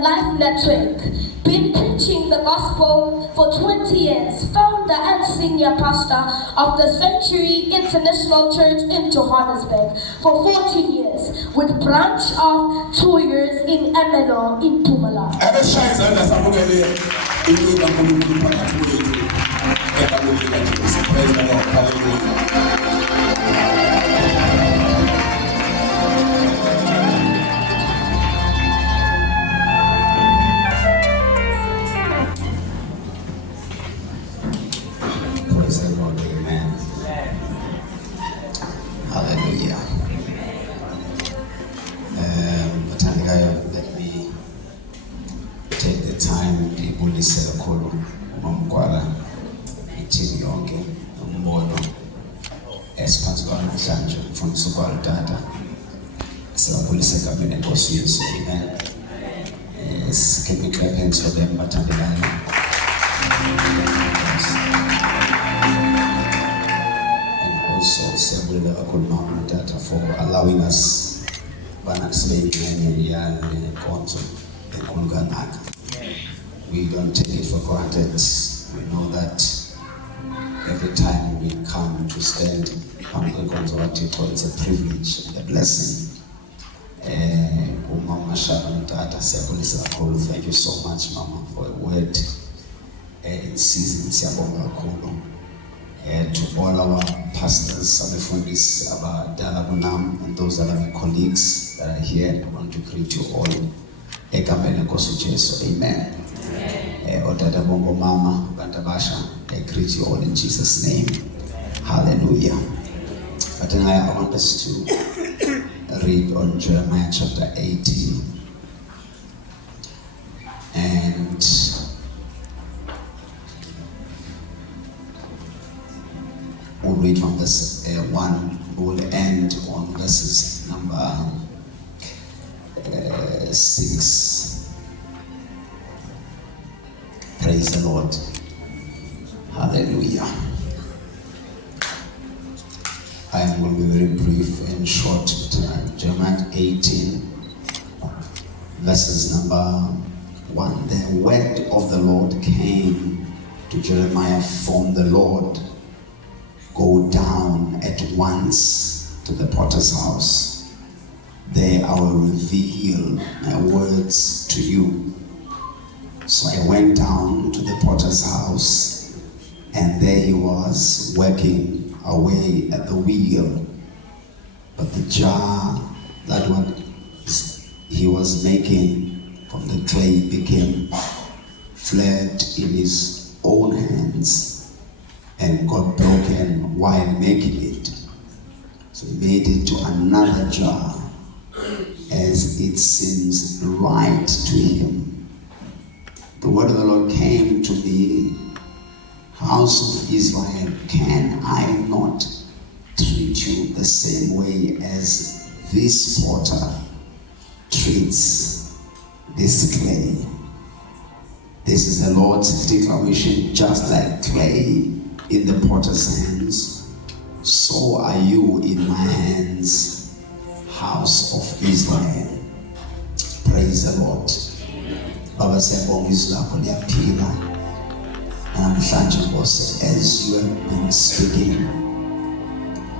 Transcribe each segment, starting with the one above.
Life Network. Been preaching the gospel for 20 years. Founder and senior pastor of the Century International Church in Johannesburg for 14 years, with branch of 2 years in Emelo in Mpumalanga. Hallelujah. Let me take the time to bulisa kakhulu ngomkwala ithi yonke umbono esiphansi kwanamhlanje mfundisi ukwala tata siyabulisa egameni lenkosi Yesu. Amen. Can we clap hands for them bathandekayo? Also, siyabulela kakhulu mama na tata for allowing us we don't take it for granted. We know that every time we come to stand it's a privilege and a blessing. Thank you so much, Mama, for a word in season. To all our pastors, and those that are my colleagues that are here, I want to greet you all. Amen. Odada Bongo Mama, Bandabasha, I greet you all in Jesus' name. Hallelujah. But then I want us to read on Jeremiah chapter 18. And we'll read from verse 1. We'll end on verses number 6. Praise the Lord. Hallelujah. I will be very brief and short tonight. Jeremiah 18, verses number 1. The word of the Lord came to Jeremiah from the Lord. Go down at once to the potter's house. There I will reveal my words to you. So I went down to the potter's house, and there he was working away at the wheel. But the jar that he was making from the clay became flat in his own hands and got broken while making it. So he made it to another jar as it seems right to him. The word of the Lord came to me, house of Israel, can I not treat you the same way as this potter treats this clay? This is the Lord's declaration. Just like clay in the potter's hands, so are you in my hands, house of Israel. Praise the Lord. Baba siyabonga izwi lakho liyaphila. Namhlanje Nkosi, as you have been speaking,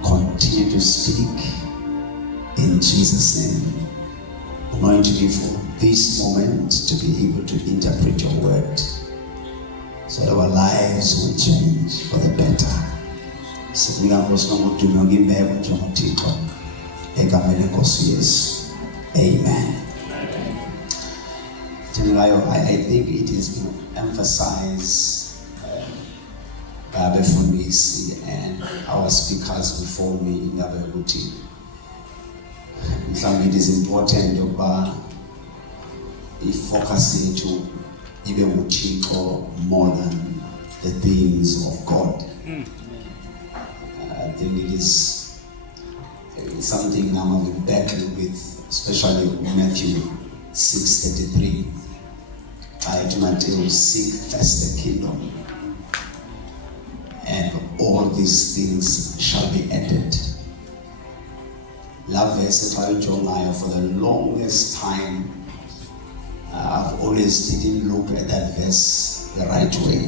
continue to speak in Jesus' name. Anoint me for this moment to be able to interpret your word, so that our lives will change for the better. Amen. I think it is to emphasize by Befundisi and our speakers before me in Abeguti. It is important to focus to even more than the things of God. I think it is something I'm battling with, especially Matthew 6:33. I do not seek first the kingdom, and all these things shall be added. Love verse for the longest time I've always didn't look at that verse the right way.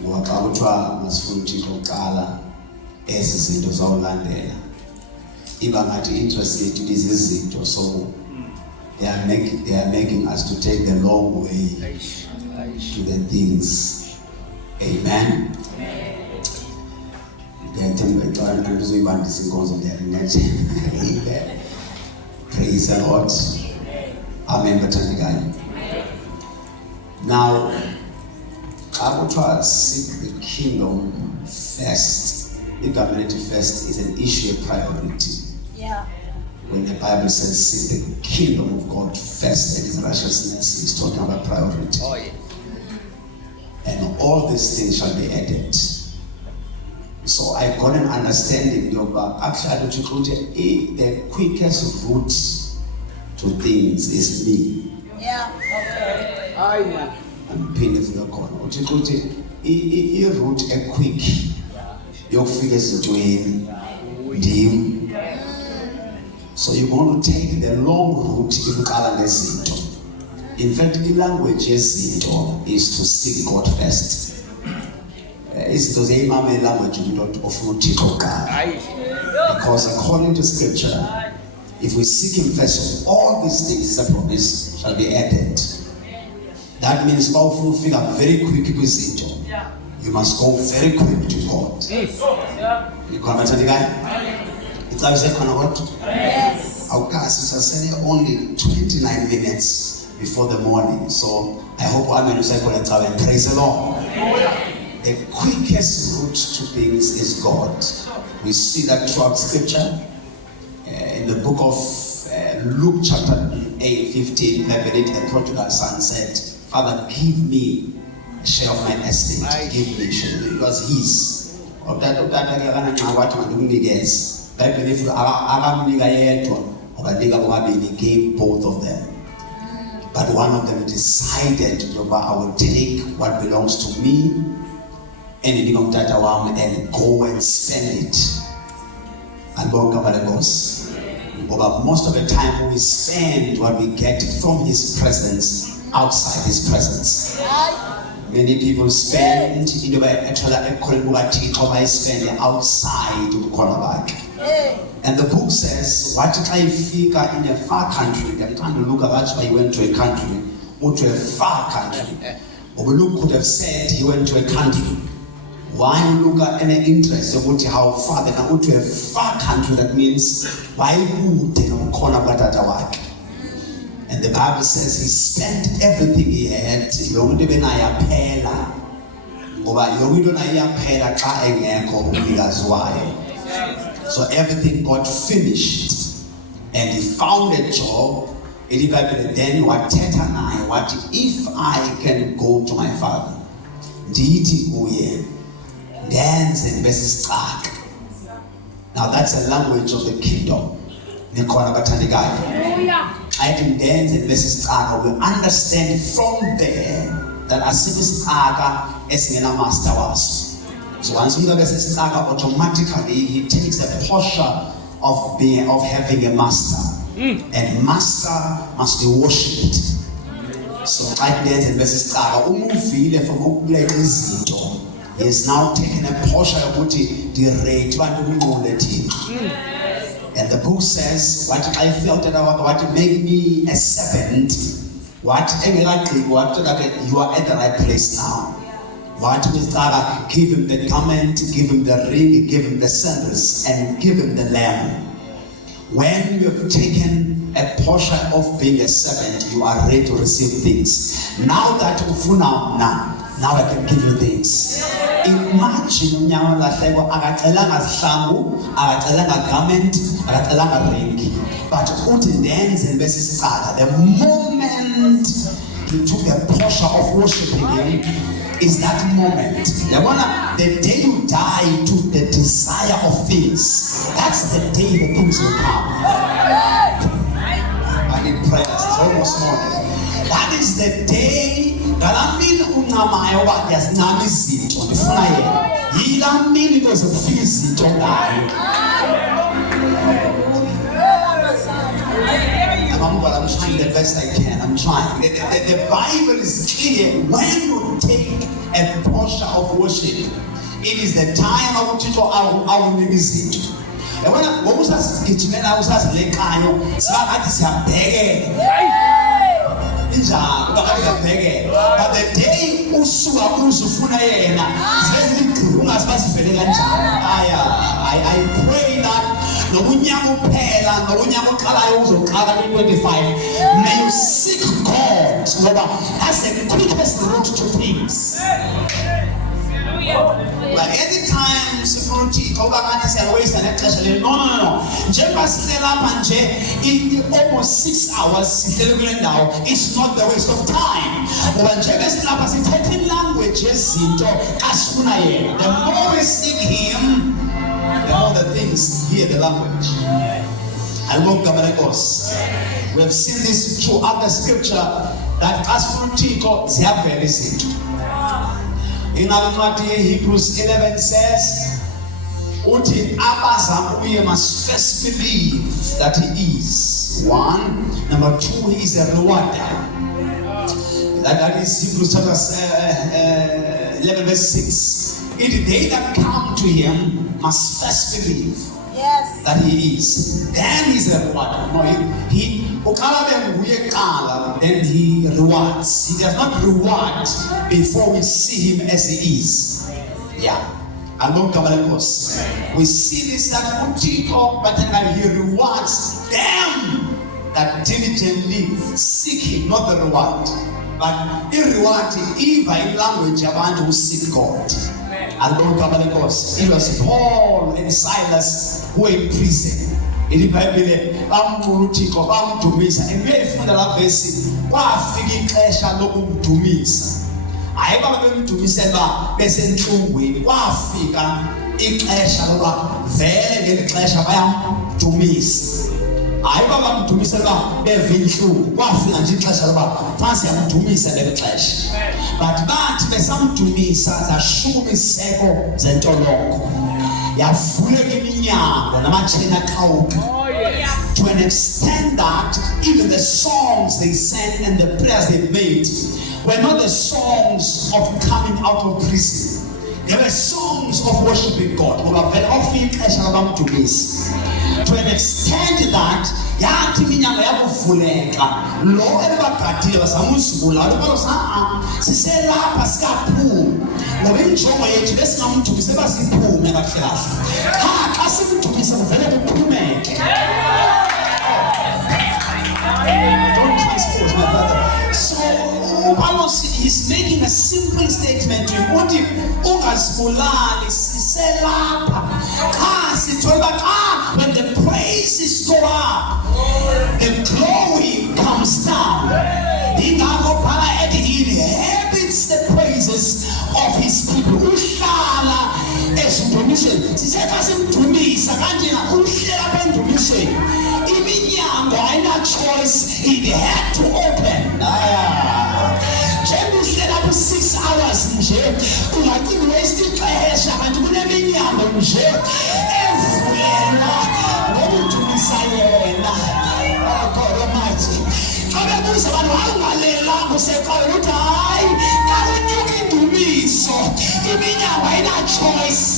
Ngoba xa kuthiwa masifuna uThixo kuqala ezi zinto zawulandela iba ngathi interest yethu izizinto, so they are making us to take the long way to the things. Amen. Praise the Lord. Amen. Now, I want to seek the kingdom first. The government first is an issue of priority. Yeah. When the Bible says seek the kingdom of God first and His righteousness, it's talking about priority. Oh, yeah. And all these things shall be added. So I got an understanding of actually the quickest route to things is me. Yeah. Okay. I'm paying for your corner. A route a quick. Your figures doing dim. So you're going to take the long route if you call it. In fact, the language is to seek God first. It's the same language we don't often teach of God. Because according to scripture, if we seek Him first, all these things as a promise shall be added. That means powerful figure very quick with it. You must go very quick to God. You can understand the guy? It's like what? Yes. Our classes are saying only 29 minutes before the morning. So I hope I'm going to say praise the Lord. The quickest route to things is God. We see that throughout scripture. In the book of Luke chapter 8:15, the prodigal son said, Father, give me a share of my estate. Give me a share. Because his. I believe he gave both of them. But one of them decided, I will take what belongs to me and go and spend it. And but most of the time we spend what we get from His presence outside His presence. Many people spend outside. And the book says, what if I figure in a far country? Every time you look at that, he went to a country, or to a far country. Or Luke could have said he went to a country. Why look at any interest about how far they can go to a far country? That means why would they not call about that work? And the Bible says he spent everything he had. So everything got finished, and he found a job. Then what if I can go to my father? Dance and verses track. Now that's a language of the kingdom. I can dance and verses track. We understand from there that as a master was. So once we have verses track, automatically he takes a portion of having a master. And master must be worshipped. So I dance and verses track. He is now taking a portion of the rate and the book says, what I felt that what made me a servant, you are at the right place now. What was that? Give him the garment, give him the ring, give him the sandals, and give him the lamb. When you have taken a portion of being a servant, you are ready to receive things. Now that now I can give you things. Imagine garment, ring. But the moment you took a portion of worshiping him is that moment. The day you die to the desire of things, that's the day the things will come. I need prayers, it's almost morning. That is the day. I'm trying the best I can. I'm trying. The Bible is clear. When you take a posture of worship, it is the time I want you to our visit. And when I was kitchen, I was like, but the day I pray that no 25, may you seek God as the quickest route to peace. But anytime security waste an extra no. Just in almost 6 hours it's not the waste of time. When in languages the more we seek him, the more the things hear the language. And we have seen this throughout the scripture that as for Tito, they are very simple. In Hebrews 11 says, Uti Abazamuye must first believe that he is one. Number two, he is a rewarder. That is Hebrews chapter 11 verse 6. It they that come to him must first believe that he is. Then he is a rewarder. No, then he rewards. He does not reward before we see him as he is. Yeah. We see this that but then he rewards them that diligently seek him, not the reward. But he rewards even in language abantu who seek God. It was Paul and Silas who were in prison. In the Bible, and we have the verse, kwafika ixesha lokumdumisa. Ayiba bemdumisela besenhlungwini, kwafika ixesha loba vele ngeli xesha bayamdumisa. Ayiba bamdumisela bevinhlungu, kwafika nje ixesha loba fansi yamdumisa ngeli xesha. But bathi besamdumisa zashukumiseko zentolongo. Yavuleka iminyango namatshena qhawuka. To an extent that even the songs they sang and the prayers they made were not the songs of coming out of prison. They were songs of worshiping God. To an extent that yathi iminyango yavuleka, lo ebagadile basamusivula siselapha sikaphuma. Ngoba injongo yethu besingamdumisa basiphume kahle kahle. Xa simdumisa kuvele kuphumeke. Don't transpose my brother. So Paul is making a simple statement to him. Uthi ungazibulali siselapha. When the praises go up, the glory comes down. He inhabits the praises of his people. Uhlala esimdumiseni. Sithetha simdumisa kanjena uhlela bendumiseni. Iminyango ayina choice, he had to open. Njengoba uhlela ku 6 hours nje, ungathi waste ixesha kanti kuneminyango nje evulelwa ngokudumisa yena. Oh God Almighty. Xa bebuza abantu awungalelanga useqala ukuthi hayi kakunyuka indumiso, iminyango ayina choice.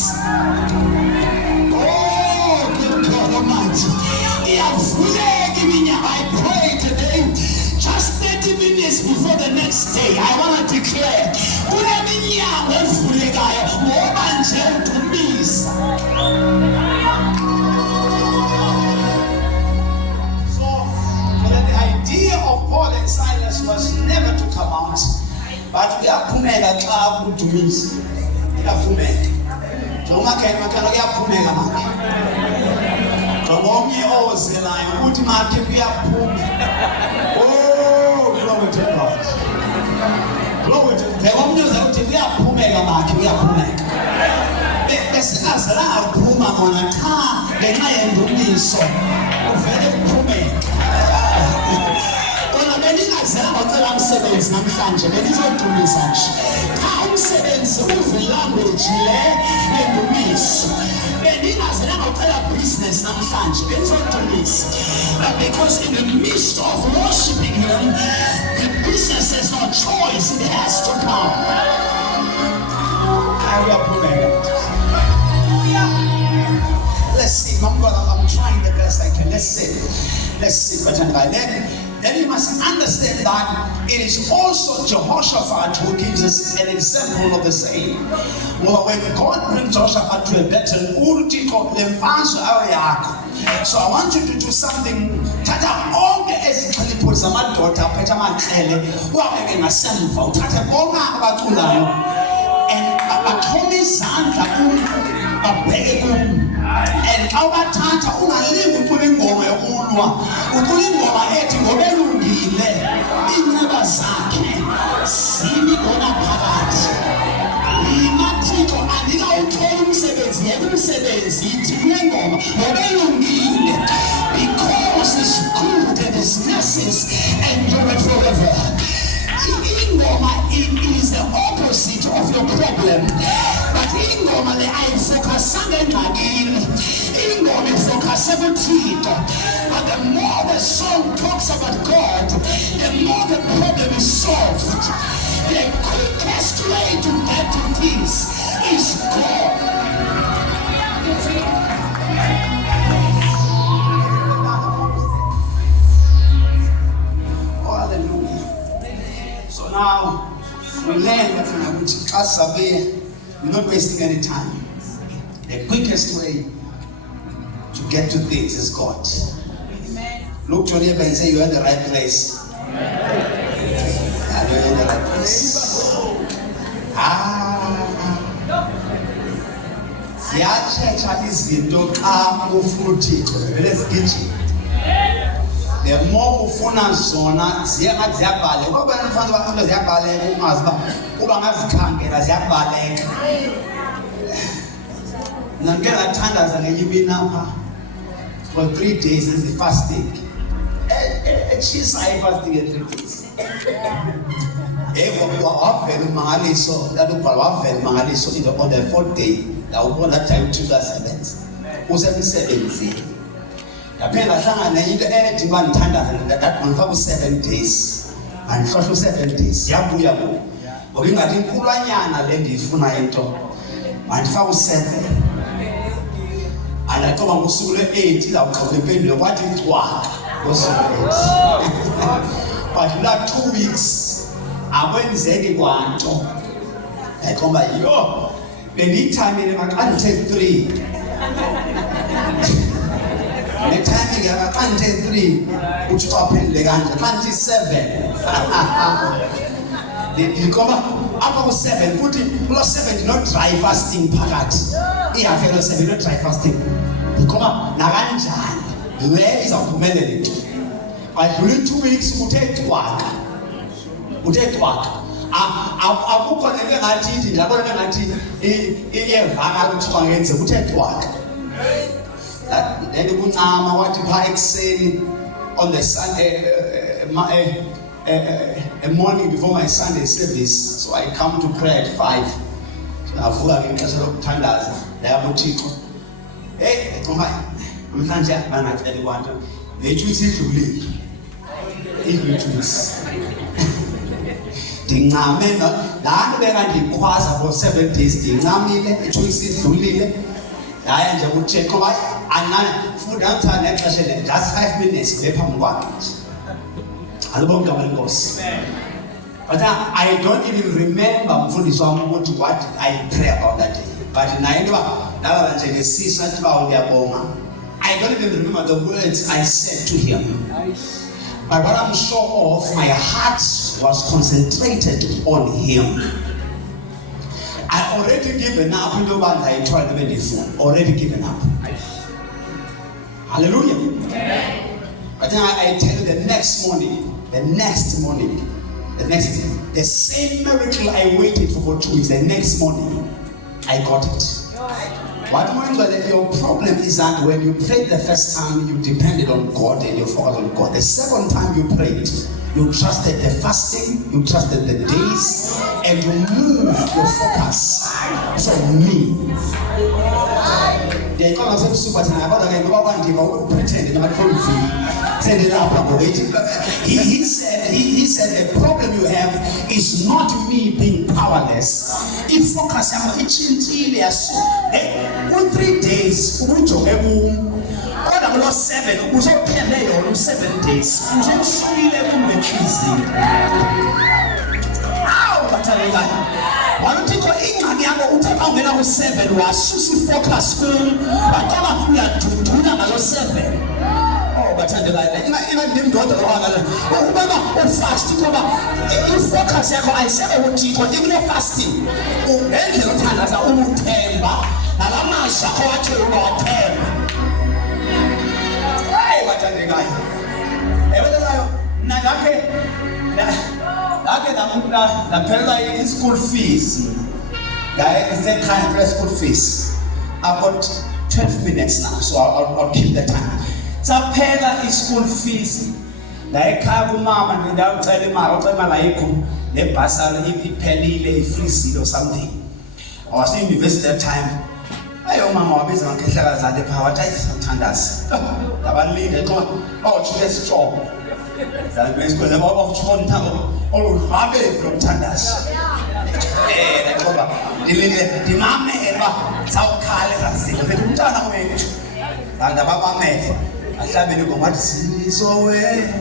Oh God Almighty. Iyavuleka iminyango. I pray today, just 30 minutes before the next day, I want to declare kuneminyango evulekayo ngoba nje udumisa. So the idea of Paul and Silas was never to come out, but uyaphumeka xa udumisa. Uyaphumeka. Noma makana uyaphumeka manje. Omnye ozelayo ukuthi makhe kuyaphuma. Oh, glory to God. Glory to God. Omnye ozakuthi kuyaphumeka makhe uyaphumeka. Besingazelanga ukuphuma kona cha ngenxa yendumiso uvele kuphumeka. Kona beningazelanga ucela umsebenzi namhlanje benizodumisa nje. Cha umsebenzi uve language le yendumiso. bengingazelanga ucela business namhlanje, bengizodinga this. But because in the midst of worshiping him, the business has no choice, it has to come. Let's see, I'm trying the best I can. Let's see, but then you must understand that it is also Jehoshaphat who gives us an example of the same. Well, when God brings Jehoshaphat to a battle, so I want you to do something. Tata onke ezixhilipho zamadoda aphethe amaxhele uwabeke ngasemva, uthathe bonke abaculayo and baxhoma izandla babheke kum. And xa ubathatha ungalingi ucula ingoma yokulwa, ucula ingoma ethi ngobelungile iinceba zakhe zimibona phakathi. Thixo andikawutholi umsebenzi, yena umsebenzi yithi kule ngoma ngobelungile, because it's good and his mercies endure forever. Ingoma is the opposite of your problem, but ingoma le ayifocusanga engxakini, ingoma ifocuse kuThixo. But the more the song talks about God, the more the problem is solved. The quickest way to get to peace is God. Hallelujah. So now we learn that we're not wasting any time. The quickest way to get to things is God. Look to your neighbor and say, you're in the right place. You're in the right place. The more ufuna zona ziyabhaleka. Ngoba mfana bakho ziyabhaleka ungazi uba ngazikhangela ziyabhaleka. Ngike ngathandaza ngenye imini apha for 3 days as a fasting. She's fasting at 3 days. Wavela umangaliso, wavela umangaliso on the 4th day. Yawubona time tukasebenza. Usemsebenzini. Yaphela hlangana into ethi bandithandaza that ngifaka u7 days. Andihlohla u7 days. Yabuya ku. Ngoba ingathi inkulanyana le ndiyifuna into. Mandifaka u7. Anatoba ngosuku le8 izawuqhubeka impendulo kwathi icwaka ngosuku le8. But like 2 weeks akwenzeki kwanto. Yakhomba yo beniyithamile maqala ngithe 3. The timing xa ngithe 3 uthi xa uphendule kanje xa ngithi 7 ndikhomba apha ku7 futhi kulo 7 no dry fasting phakathi ihafelo 7 no dry fasting ndikhomba nakanjani le izawuphumelela into adlula 2 weeks uthe cwaka akukho nento engathi ndiyabona into engathi iyevana ukuthi bangenze uthe cwaka. Then kuncama wathi pha ekuseni on the Sunday a morning before my Sunday service, so I come to pray at 5. So avuka ke ixesha lokuthandaza yabo Thixo. Ngicoma mhlanje bangacela kwanto lethu isidlulile. Idlulile. Ndincame lana bekandikhwaza for 7 days ndincamile ethu isidlulile. Haya nje kucheck ngoba futhi ngithanda nexesha le just 5 minutes lephambi kwakhe. Alibonke abalenkosi. But I don't even remember mfundisi wami ukuthi what I pray about that day. But naye ndoba naba nje ngesisathi bawo ngiyabonga. I don't even remember the words I said to him. But what I'm sure of, my heart was concentrated on him. I already given up in the one I tried to be different. Already given up. Hallelujah. But then I tell you the next morning, the same miracle I waited for 2 weeks, the next morning, I got it. What means that your problem is that when you prayed the first time, you depended on God and you focused on God. The second time you prayed, you trusted the fasting, you trusted the days, and you moved your focus from me. ndiyayixola ngasebusuku athi kodwa ke ngoba kwandima ukupretend nama-conflict sendelapha ngokuthi he said the problem you have is not me being powerless. Ifocus yakho itshintshile u-3 days ubujonge kodwa kulo 7 uzophele yona u7 days uzokusukile kumbetshizini. Awu bathandekayo, waluthixo ingxaki yakho uthe xa ungena ku7 wasusa ifocus kum waqala uyadudula ngalo 7. Bathandekayo, inandimndoda lokangala ukubana ufasti ngoba ifocus yakho ayisebe kuthixo ikune-fasting ngendlela othandaza umuthemba nalamazwi akho wathi ubawathemba. Hayi bathandekayo, ebelekayo ndakhe ndaphelelwa i-school fees. It's school fees. I've got 12 minutes now, so I'll keep the time. Saphela i-school fees ndayikhaya kumama ndawucela imali ayikho nebhasari iphelile ifrizile or something. I was in university at that time. Ayo mama wabiza ngakhehlakazade phaa wathi ayisathandazi ndabalinda xa awutshuke sitshoko zabesikole bawutsho ntako oluhambe lomthandazi ngoba ndimamele uba sawukhale zasiko bethi umntana wethu ndabamamele ahlabele ingoma athi siso wena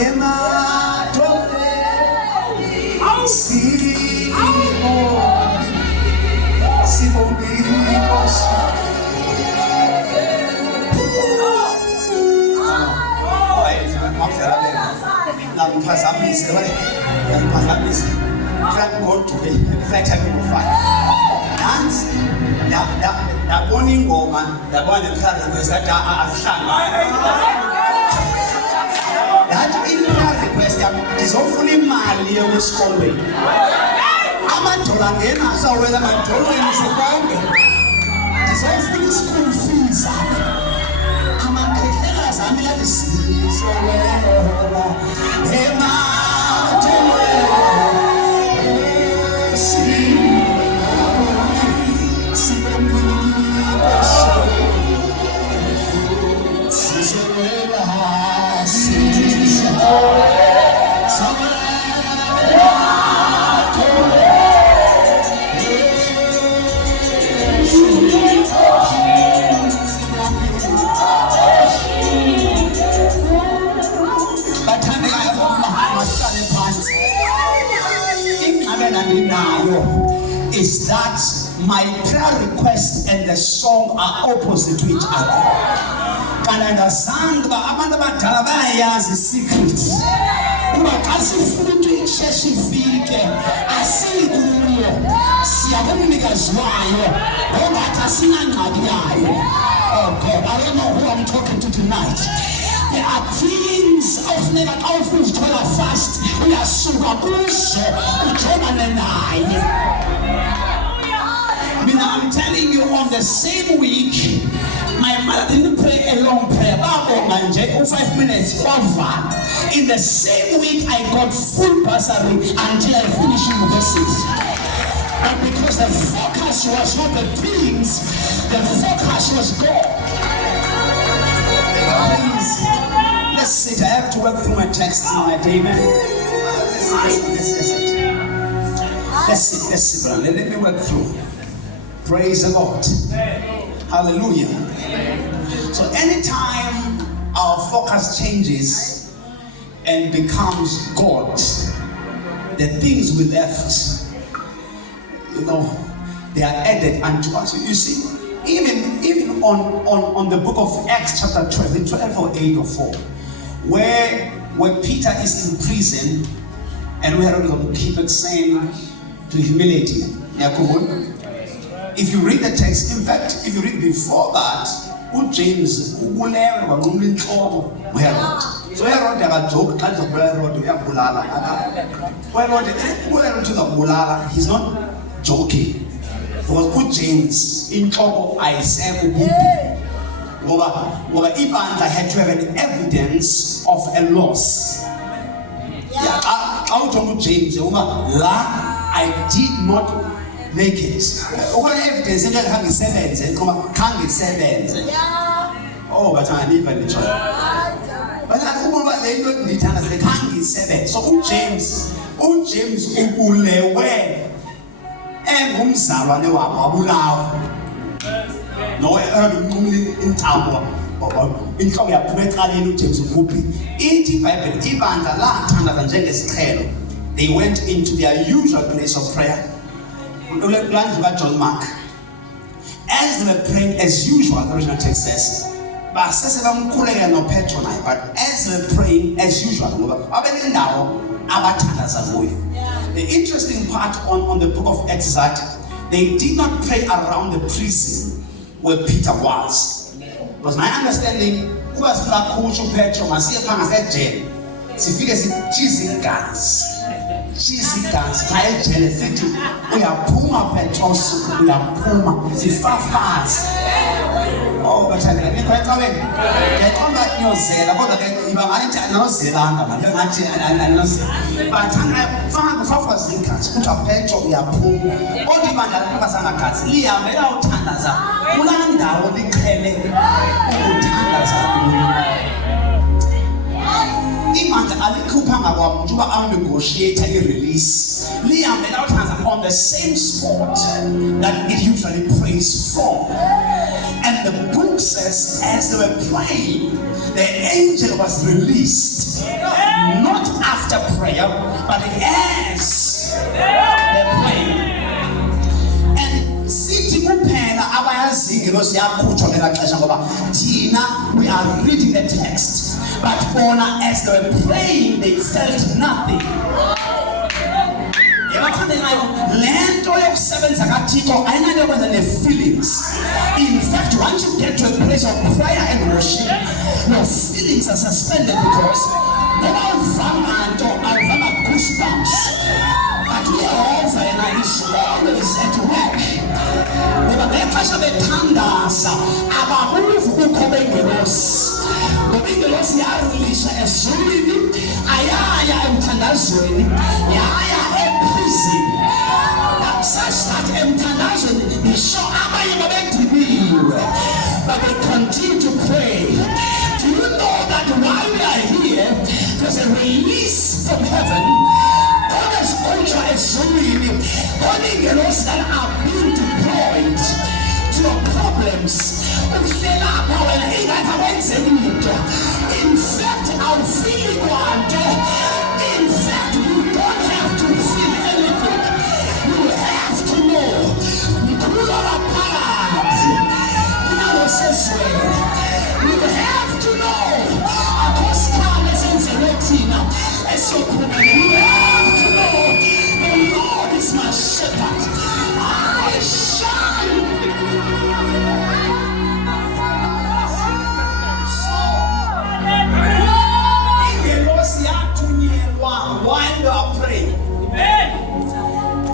emathole sibonile inkosi. Namphazamisa kangoduke ifethakufa nansi ndabona ingoma ndabona nemhlanje athi asihlanga yathi request yam ndizofuna imali yokusikolweni. Amadola ngena asawela amadolweni sebonke ndizofuna i-school fees amakhehlekazi ami lathi sisolela is that my prayer request and the song are opposite to each other. Kanandazanga abantu abadala bayayazi secret. Kuba xa sifuna into isheshe ifike asikuyo siyabumnikazi wayo ongathi asinangxaki yayo. Oh God, I don't know who I'm talking to tonight. There are things of never always tell us fast. We are sugar kuso ujongane naye. I'm telling you, on the same week, my mother didn't pray a long prayer. 5 minutes over. In the same week, I got full bursary until I finished university. And because the focus was not the things, the focus was God. Please, let's sit. I have to work through my text tonight. Amen. Let's sit. Let me work through. Praise the Lord. Hallelujah. So anytime our focus changes and becomes God, the things we left, they are added unto us. You see, even on the book of Acts chapter 12 or 8 or 4, where Peter is in prison and we have to keep it saying to humiliate him. If you read the text, in fact, if you read before that, James, so Herod he's not joking. Because James in trouble, I say, I had to have an evidence of a loss. Out of James, I did not make it. Ukona evidence into khange isebenze, ngoba khange isebenze. Oh, but I live in the church. But ukuba le into ndithanda le khange isebenze. So uJames ubulewe engumzalwane wabo wabulawa. No umnqumli intamo inhloko yaphuma eqaleni uJames ukhuphi. Ithi iBhayibheli ibandla lathandaza njengesiqhelo. They went into their usual place of prayer. John Mark. As they were praying as usual, the original text says, but as they were praying as usual, the interesting part on the book of Acts is that they did not pray around the prison where Peter was. Because my understanding, Jesus, I jealousy. We are Puma Petros, we are Puma, Sifafas. Oh, but I didn't quite come in. They come back New Zealand, but you are not Zealand, but I found Fafas in cats, put a petro, we are Puma. All the man that was on a cat, Liam, without Tandaza, Ulanda, or the Kelly, Tandaza. And Ali Kupanga negotiate a release. Liam without hands on the same spot that it usually prays for. And the book says, as they were praying, the angel was released. Not after prayer, but as they prayed. And sitting we are reading the text. But as they were praying, they felt nothing. Feelings. In fact, once you get to a place of prayer and worship, your feelings are suspended because they don't have goosebumps. But we are over and it's always at work. Ubingelosi yarelease ezulwini ayaya emthandazweni yaya eprison such that emthandazweni isho abanye babediniwe but they continue to pray. Do you know that while we are here there's a release from heaven? God has ultra ezulwini ubingelosi that are being deployed to your problems. In fact, I'm feeling one. In fact, you don't have to feel anything. You have to know. You have to know. You have to know. The Lord is my shepherd. I shall. While you are praying,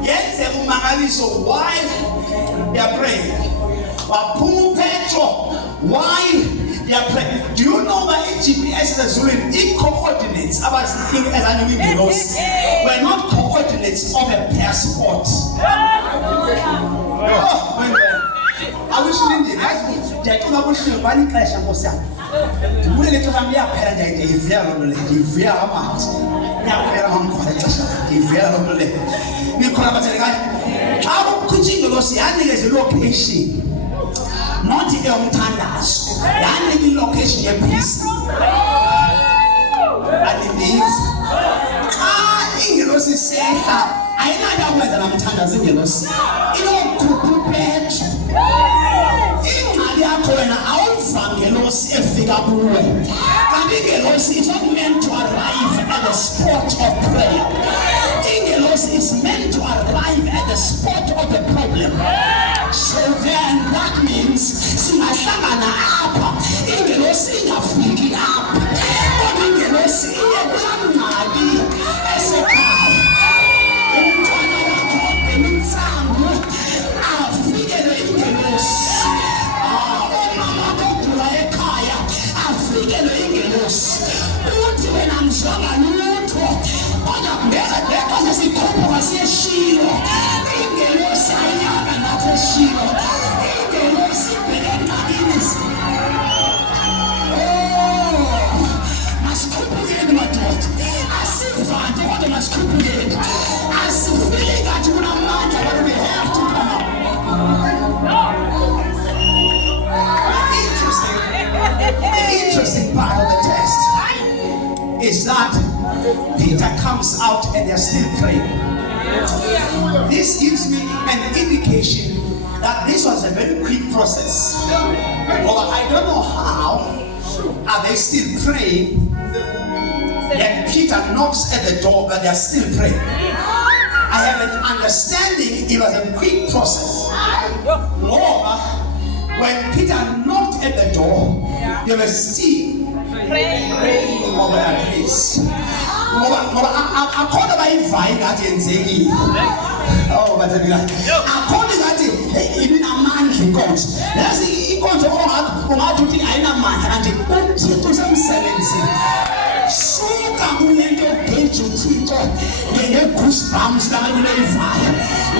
yes, so while you are praying, while you are praying, do you know that GPS is doing coordinates? We're not coordinates of a passport. I wish you didn't. I wish you didn't. Not the Tandas, the location, please. And it is. Engelos is saying, I know whether I'm Tandas Engelos. You know, is not meant to arrive at the spot of prayer. Ingelos is meant to arrive at the spot of the problem. So then that means singahlangana apha ingelos ingafiki apha kodwa ingelos iyekwangqabi esekhaya umntwana wakho emitsango afikele ingelos umama ogula ekhaya afikele ingelos uthi wena mzonga lutho The interesting part of the text is that Peter comes out and they're still praying. This gives me an indication that this was a very quick process. Or I don't know how are they still praying. And Peter knocks at the door, but they're still praying. I have an understanding it was a quick process. Moreover, when Peter knocked at the door, they were still praying over that place. According suka kunento phezu Thixo ngegoosebumps lakunelivaya.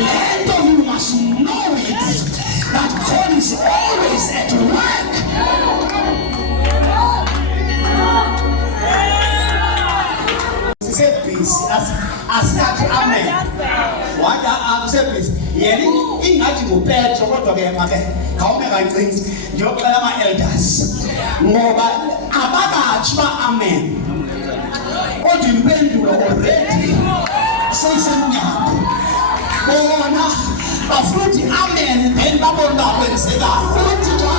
Lento you must know it that God is always at work. Say peace as amen. What I'm saying please. Yeni ingathi ngupetro kodwa ke make khawume kancinci ngiyocela ama elders ngoba abakathi ba amen. Odimpendulo already seyisemnyango bona bafuthi amen then babona kwenzeka futhi xa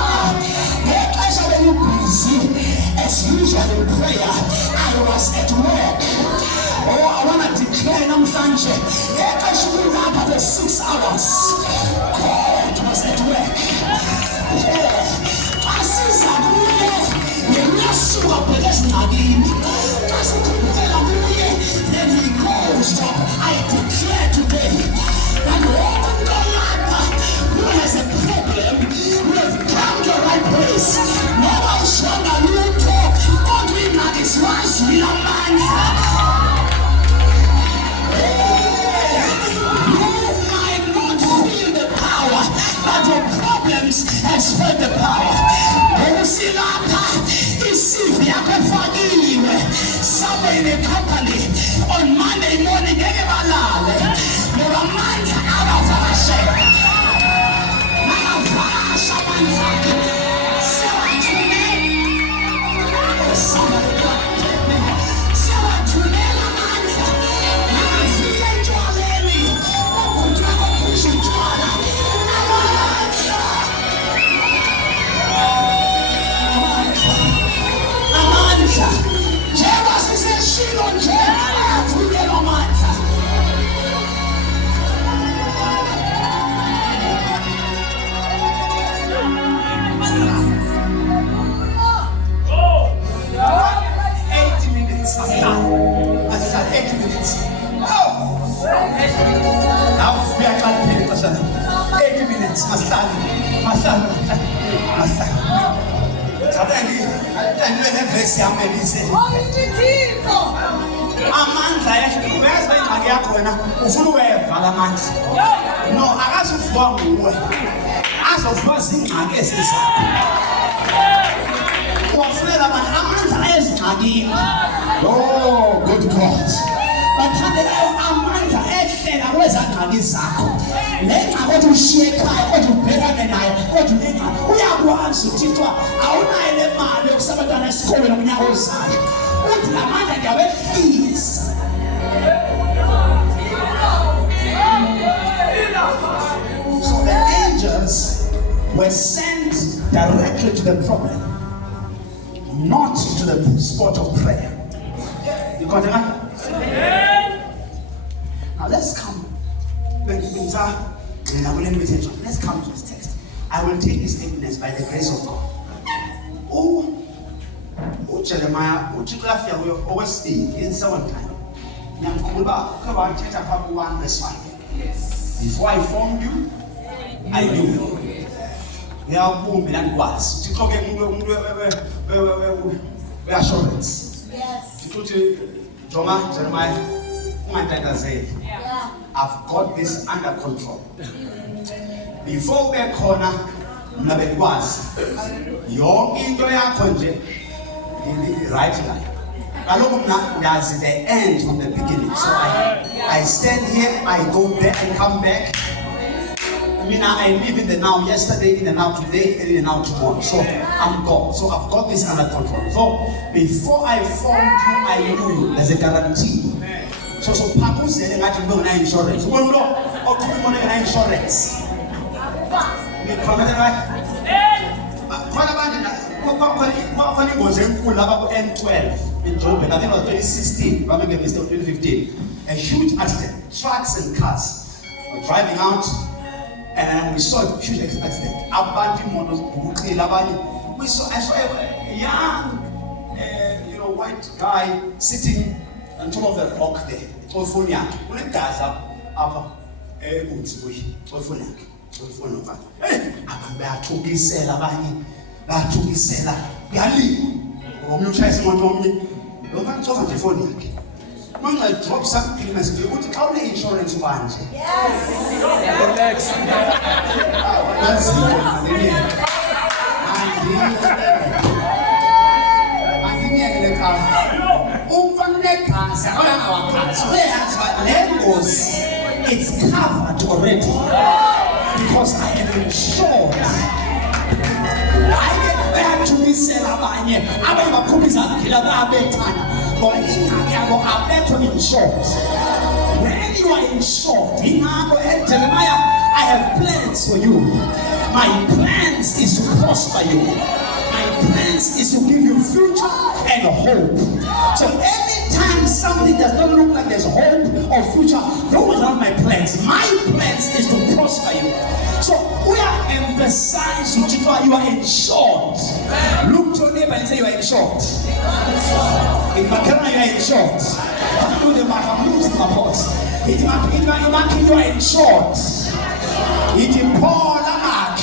ngexesha belibhizi as usual in prayer I was at work. Oh, I want to declare namhlanje ngexesha ukulapha for 6 hours God was at work. Asiza kuye ngiyasuka phela esinakini. Then he goes, I declare today that all who has a problem will have come to the right place. No one shall not talk. God will not dismiss me. You might not feel the power, but your problems has felt the power. Somewhere in a company on Monday morning, you're a man out of our share. No, oh, good God. But amandla ehlela kwezangqaki zakho lenxa kodwa ushiyekayo kodwa ubhekane naye kodwa lenxa uyakwazi uthixo awunayo le mali yokusabantwana esikolweni ngonyaka ozayo uthi la mandla ngiyawehlisa. So the angels were sent directly to the problem, not to the spot of prayer. You got it? Now let's come. Let's come to this text. I will take this evidence by the grace of God. Oh, Jeremiah, will always speak in 7 times. Chapter 1 verse 5. Before I formed you, I knew you. We are assurance. Yes. Jeremiah I've got this under control. Before we corner, was your into your country in the right line. That's the end from the beginning. So I stand here, I go there and come back. I live in the now yesterday, in the now today, and in the now tomorrow. So I'm God. So I've got this under control. So before I formed you, I knew you. There's a guarantee. So Papu's saying that you don't have insurance. One no, or two money and insurance. What was in N12 in Joburg? I think it was 2016. If I make a mistake, 2015. A huge accident. Trucks and cars were driving out. And we saw a huge accident. I saw a young, white guy sitting on top of the rock there. When I drop something, I say, "What how the insurance band?" Yes. It's covered already because I am insured. I get back to this celabanye. When you are insured, Jeremiah, I have plans for you. My plans is to prosper you. My plans is to give you future and hope. So anytime something does not look like there's hope or future, those are my plans. My plans is to prosper you. So we are emphasizing you are insured. Look to your neighbor and say you are insured. In Makana you are insured. I don't know I'm losing my voice. You are insured. It's Paul Amak.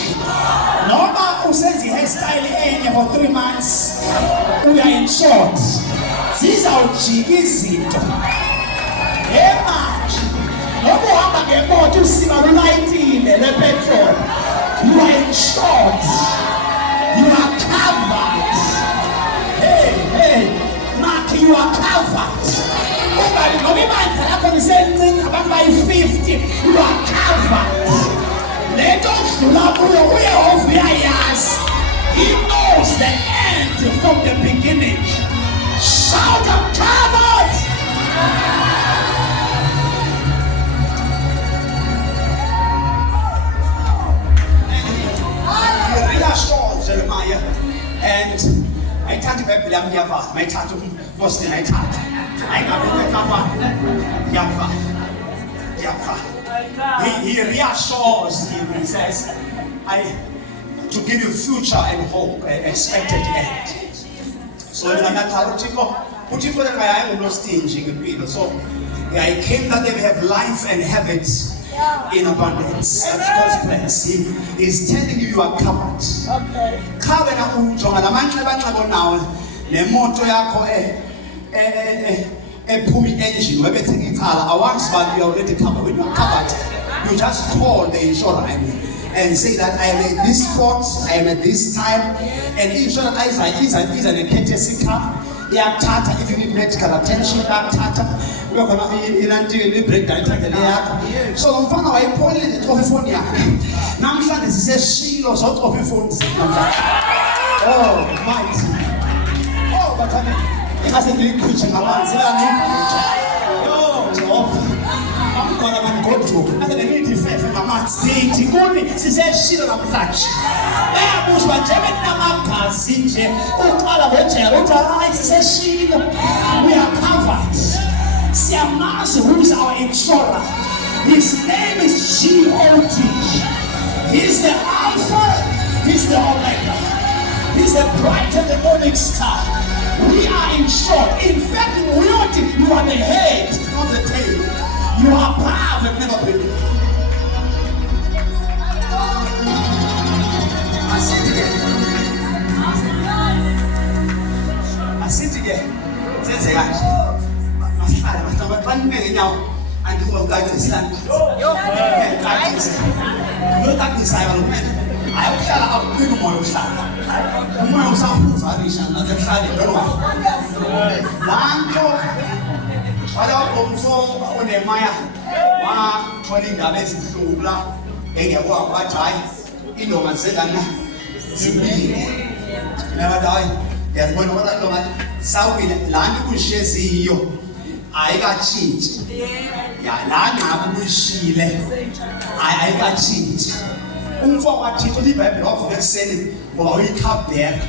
Noma who says he has style for 3 months. We are insured. These are Chigizito. Noma hamba ngemoto usiba ulayitile le petrol. You are insured. You are covered. Hey, Mark, you are covered. By 50, you are covered. Let us love He knows the end from the beginning. Shout, I'm covered. He reassures Jeremiah, and I can't even believe Yava. My tattoo was the night. He reassures him and says, to give you future and hope, expected end. So I came that they may have life and have it in abundance. That's God's plans. He is telling you are covered. Engine, you are already covered. When you are covered, you just call the insurer and say that I am at this spot, I am at this time, and insurance is an courtesy car. Tata, if you need medical attention, Tata, we are going to break down. So I'm going to point it to the phone. Now I'm trying to say she lost out of your phone. Oh, mighty. Oh, but I mean. I said, you preaching about I'm going to go to. I said, I need to say, I'm not saying, she said, she don't have touch. We are covered. Siamas, who is our insurer? His name is G.O.T. He's the Alpha, he's the Omega. He's the bright and the morning star. We are insured. In fact, you are the head, not the tail. You are above and never beneath. I sit again. ixhala mhlawumbe xa nime ngenyawo andizocacisa nocacisayo kaloku ayokuhlala akuqini umoya uhlala umoya usafuzalisha nasekuhlaleni laa nto walawumfo unemaya wathola iindaba ezibuhlungu kula engekwayo wathi hayi iindonga zengana zibile nabathi hayi ndiyazibona kodwa ndonga sawile laa nto kuyishiye ziyiyo ayikatshintshi laa ngxaki ubuyishiyile ayikatshintshi umfo wathixo ibhayibhile wavuka ekuseni ngoba uyikhabheka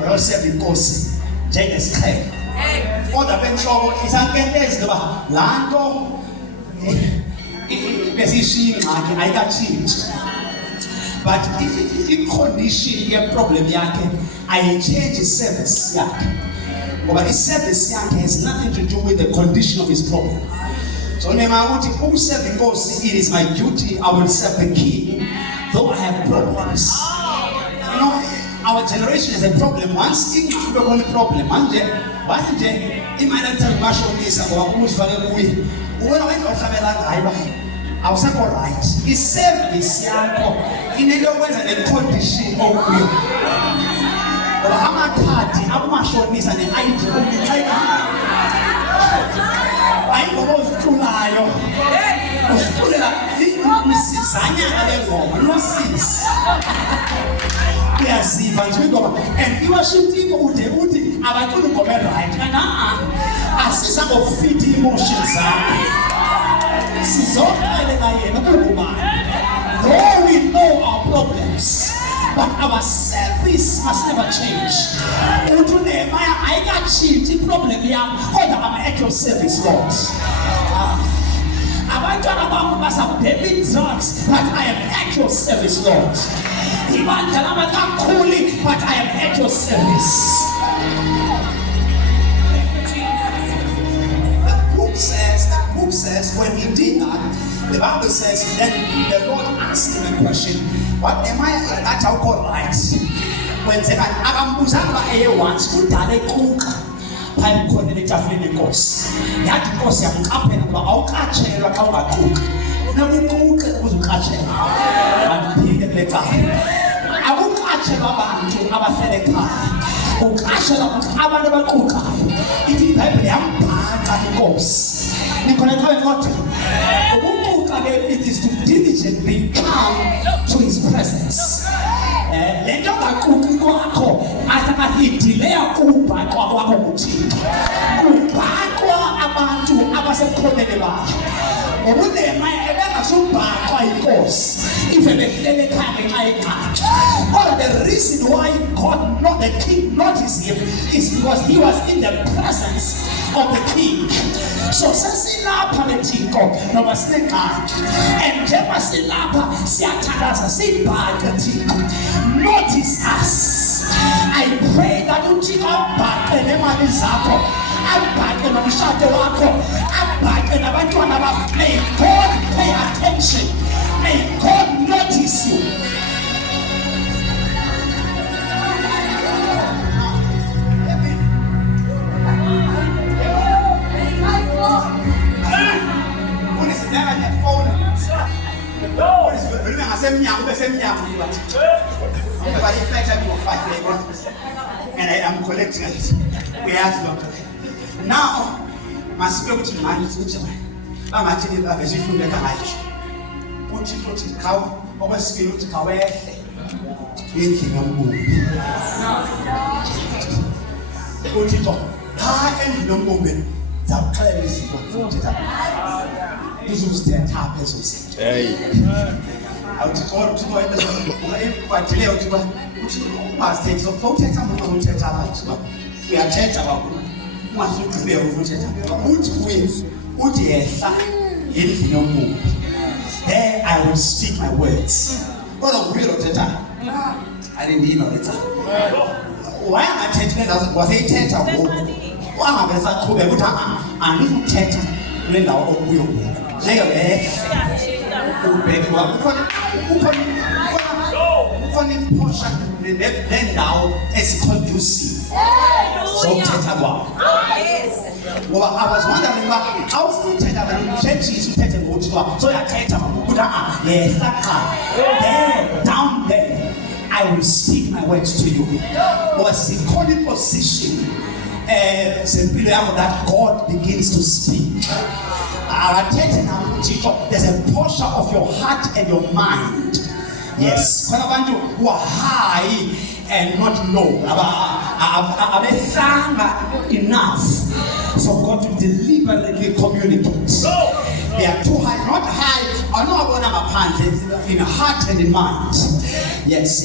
wayoseva inkosi njengesixhelo kodwa bentloko isankentezi ngoba laa nto besiyishiya ingxaki ayikatshintshi but icondition yeproblem yakhe ayitshenji iservice yakhe ngoba iservice yakhe has nothing to do with the condition of his problem. So nema uthi ukuseva inkosi, it is my duty, I will serve the king though I have problems. You know, our generation has a problem. Once ingxaki bekhona iproblem manje imali ethenga umashonisa ngoba umuzifanele kuye ubona wena ohlabela ngayo awusekho right. Iservice yakho inento yokwenza necondition okuyo ngoba amakhadi akumashonisa ne-ID umixeka ayingoba uzithulayo uzithulela isizanyana lengoma nosisi uyaziva nje ngoba and i-worship team ude uthi abaculi ingoma e-right kana asiza ngokufitha i-emotions zakho sizoqelela yena ungubani. Though we know our problems, but our service must never change. Uthi Nehemiah ayikatshintshi iproblem yam kodwa I'm at your service, Lord. Abantwana bam bazabhema i-drugs but I am at your service, Lord. Ibandla lami kakhulu but I am at your service. The book says when he did that, the Bible says then the Lord asked him a question. What am I at our right? When the akambuzanga eye once kudala equka phambi khona letafuleni enkosi. Yathi inkosi yamqaphela ngoba awukatshelwa xa ungaquka. Nokuquka uzukatshelwa. Mandiphinde kule cala. Akukatshelwa abantu abahlele ekhaya. Ukatshelwa abantu abaqukayo. Ithi iBhayibhile yambhaqa inkosi. Nikhonekho kodwa. It is to diligently come to his presence. Lento ngaquki kwakho atakahidileya kubhaqwa kwakho kuthixo. Kubhaqwa abantu abasekhoneni bakhe. Ngokunehemiah ebengasubhaqwa inkosi even behlele ekhaya ngenxa yeqatha. But the reason why God, not the king, noticed him is because he was in the presence of the king. So sesilapha bethixo noma sinengxaki and njengoba silapha siyathandaza sibhaqe thixo. Notice us. I pray that uthixo abhaqe nemali zakho, abhaqe nomshado wakho, abhaqe nabantwana bakho. May God pay attention. May God notice you. And I am collecting it. We have to. Now, must go to man. I'm actually a vision from the Kalaich. Put it cow, over skill to cover in Kingdom. Put it on. High and no movement. That clearly put it up. This was the top as we said. I would call to go in the quite clear to past takes of protect and we are church about what you clear over which wins, would yes, anything no more. There I will speak my words. What a weird of the time. I didn't even know it. Why am I telling you was a tent of war? One of us are cool, and little tent, Linda or Will. They are there. Then now it's conducive. So Ngoba I was wondering uba xa ufuna uthetha uthetshise uthethe ngokuthixo so uyathetha ukuthi yehla qha there down there I will speak my words to you. Was the calling position that God begins to speak. There's a portion of your heart and your mind. Yes. When I want you who are high and not low, enough for God to deliberately communicate. They are too high, not high, or not in heart and in mind. Yes.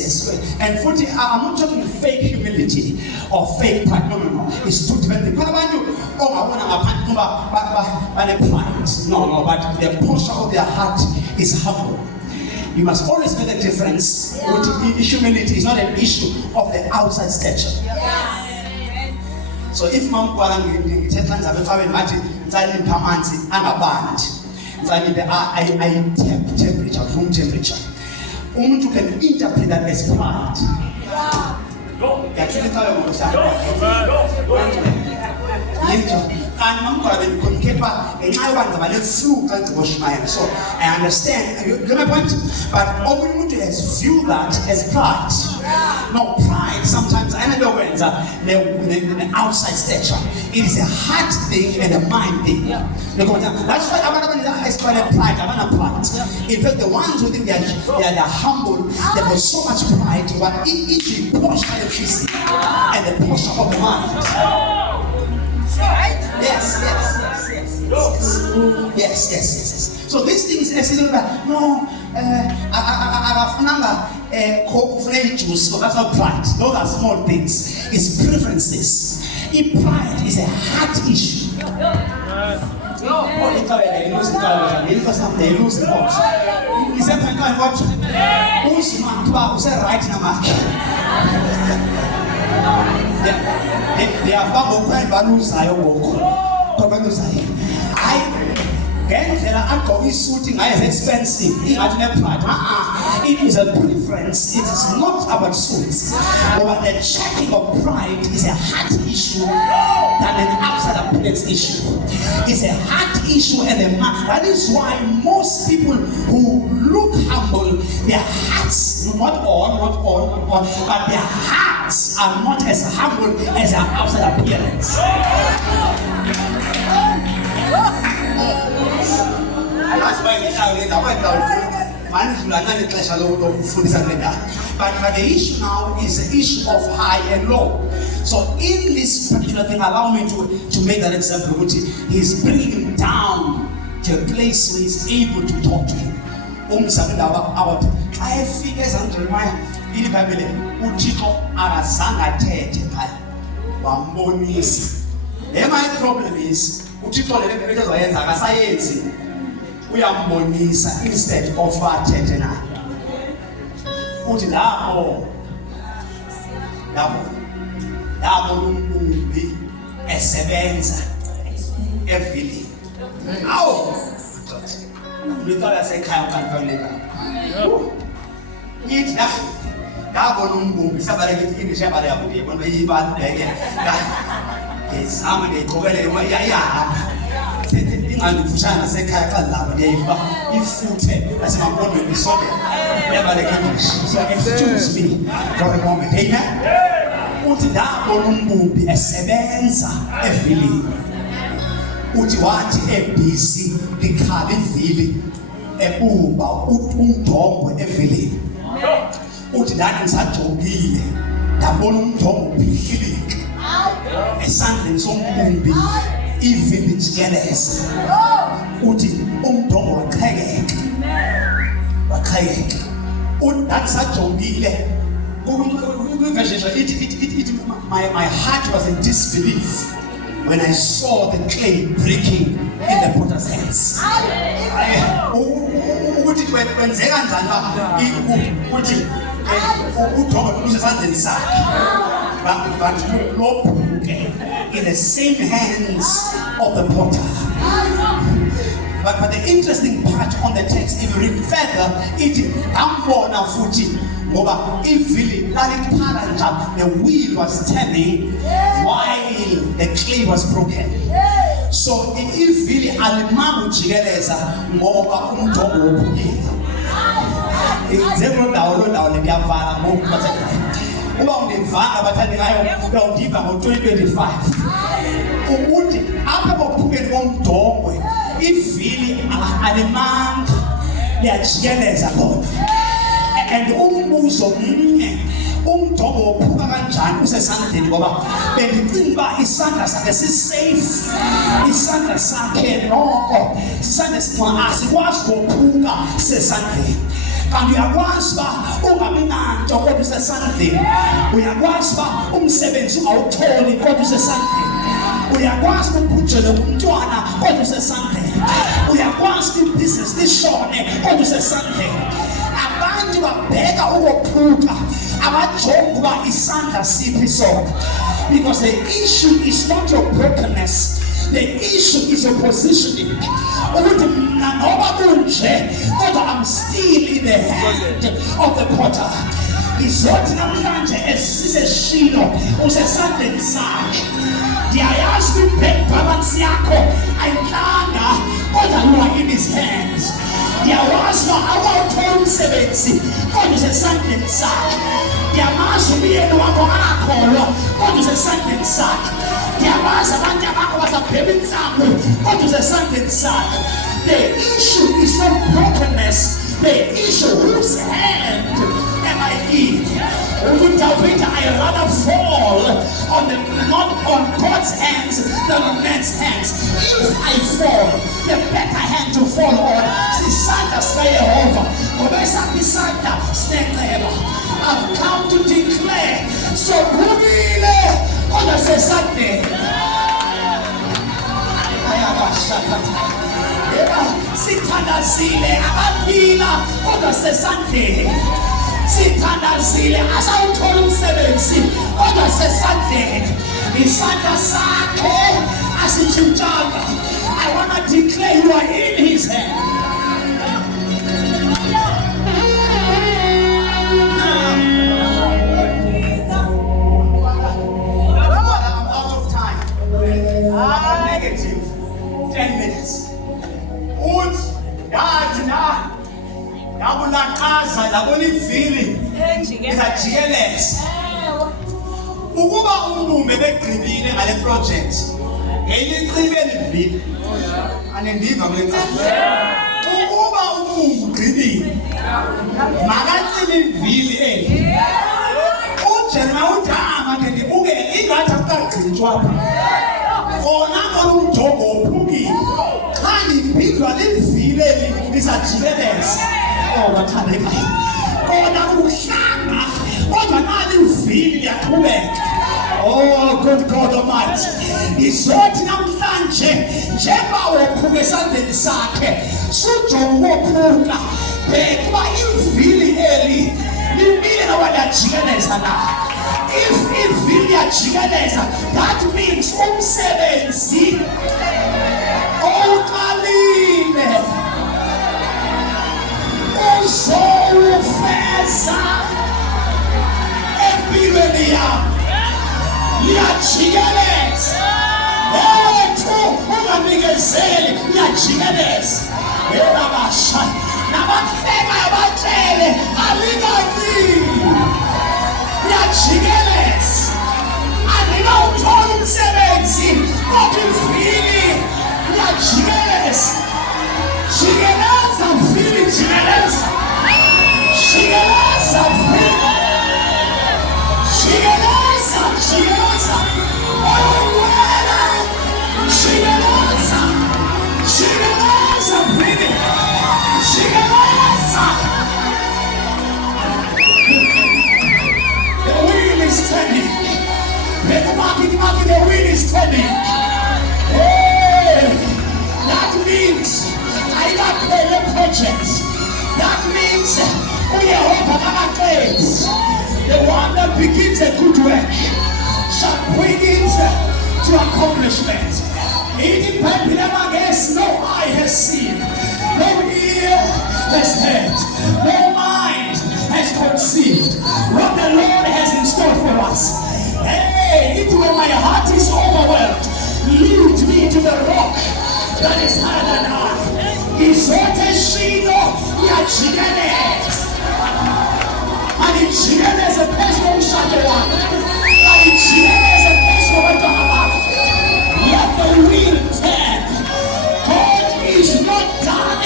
And I'm not talking fake humility or fake pride. No. It's two different things. What about you? No, but the posture of their heart is humble. You must always make a difference. Humility is not an issue of the outside stature. So if mom room temperature. Umuntu can interpret that as pride. So I understand, you get my point? But Omuntu has viewed that as pride. No, pride sometimes, I know when the outside stature. It is a heart thing and a mind thing. That's why I'm not pride. In fact, the ones who think they are humble, they've got so much pride, but each portion of the physique and the portion of the mind. Yes. So these things, no, that's not pride. Those are small things. It's preferences. If pride is a heart issue. They lose the box. He said, what? Who's right now? They are is expensive. It is a preference. It is not about suits. But the checking of pride is a heart issue than an outside appearance issue. It's a heart issue and a mind. That is why most people who look humble, their hearts, not all, but their hearts are not as humble as their outside appearance. That's why but the issue now is the issue of high and low. So in this particular thing, allow me to make that example. He's bringing him down to a place where he's able to talk to him. I figure something Jeremiah in the Bible, my problem is uyambonisa instead of athethe naye uthi lapho umbumbi esebenza evili awu ngicela yasekhaya ukanifakela ngithi ngabona umbumbi sabaleke into shabala yabuye bona yibaleke ngizama ngiyigqokele yayahamba ingalufushana sekhaya xa lapho ngiyiba ifuthe asemabondweni isonke uyabaleka English. So excuse me for a moment. Amen. Uthi ndabona umbumbi esebenza evilini. Uthi wathi ebusy likhala ivili ebuba umdongo evilini. Uthi ndathi ngisajongile ndabona umdongo uphihilika esandleni sombumbi ivili jikeleza. Uthi umdongo waqhekeka. Uthi ndathi sajongile my heart was in disbelief when I saw the clay breaking in the potter's hands. In the same hands of the potter. But the interesting part on the text, if you read further, the wheel was turning while the clay was broken. So ivili alimanga ujikeleza ngoba umthombo wophukile. Njengo ndawo liyavala ngoku bathanda. Uba undivanga bathandekayo uyawudiva ngo-2025. Ukuthi apha kophukeni komdongwe ivili alimanga liyajikeleza bona. And umbuzo mnye umdongo wophuka kanjani usesandleni ngoba bendicinga uba isandla sakhe sisafe, isandla sakhe noko isandla asikwazi kophuka sesandleni. Kanti uyakwazi uba ungabi nanto kodwa usesandleni, uyakwazi uba umsebenzi ungawutholi kodwa usesandleni, uyakwazi ukubhujela umntwana kodwa usesandleni, uyakwazi ibhizinisi lishone kodwa usesandleni. Abantu babheka ukophuka abajonga uba isandla siphi sona, because the issue is not your brokenness, the issue is your positioning. Ukuthi mna noba kunje kodwa I'm still in the hand of the potter. Izothi namhlanje esiseshilo usesandleni sakhe. Ndiyayazi i-bank balance yakho ayintlanga kodwa you are in his hands. Ndiyawazi uba awawuthola umsebenzi kodwa usesandleni sakhe. Ndiyamazi umyeni wakho akholwa kodwa usesandleni sakhe. Ndiyamazi abantu abakho basabhema intsangu kodwa usesandleni sakhe. The issue is not brokenness. The issue whose hand am I in? David, I rather fall not on God's hands than on men's hands. If I fall, the better hand to fall on sisandla sikaYehova. Ngoba isandla sineceba. I've come to declare sophumile kodwa sesandleni. Sithandazile abaphila kodwa sesandleni. Sithandazile asawuthola umsebenzi kodwa sesandleni. Isandla sakhe asitshintshanga. I want to declare you are in his hand. I'm out of time. I'm negative 10 minutes. Yabulaqaza labona ivili izajikeleza. Ukuba umbume begqibile ngale project ngeliqhibele ivili anendiva kule ncwadi. Ukuba umbume ugqibile makacime ivili eli. Ujeremiya udama kendi uke ingathi akugqitshwa apha. Kona kona umthombo wophukile. Xa liphindwa livili eli lisajikeleza. Oh, bathandekayo. Kona uhlanga kodwa nali uvili liyaqhubeka. Oh, good God Almighty. Izothi namhlanje njengoba wophuka esandleni sakhe sujonga ukophuka bheka uba ivili eli limile noba liyajikeleza na. If ivili liyajikeleza, that means umsebenzi uqalile. Uzowufeza empilweni yami. Liyajikeleza. Ethu unganikezeli liyajikeleza. Abasha nabahleka abatshele alikaqini. Liyajikeleza. Andinawuthola umsebenzi kodwa ivili liyajikeleza. Jikeleza vili, jikeleza. Jikeleza vili. Jikeleza, jikeleza. Olwela. Jikeleza. Jikeleza vili. Jikeleza. The wheel is turning. The wheel is turning. Hey, that means I got the projects. That means the one that begins a good work shall bring it to accomplishment. Eating pipe never guess, no eye has seen, no ear has heard, no mind has conceived what the Lord has in store for us. Hey, even when my heart is overwhelmed, lead me to the rock that is higher than I. Izote shilo yajikeleza. Alijikeleza phezu komshado wakho. Alijikeleza phezu kwabantwana bakho. Let the wheel turn. God is not done.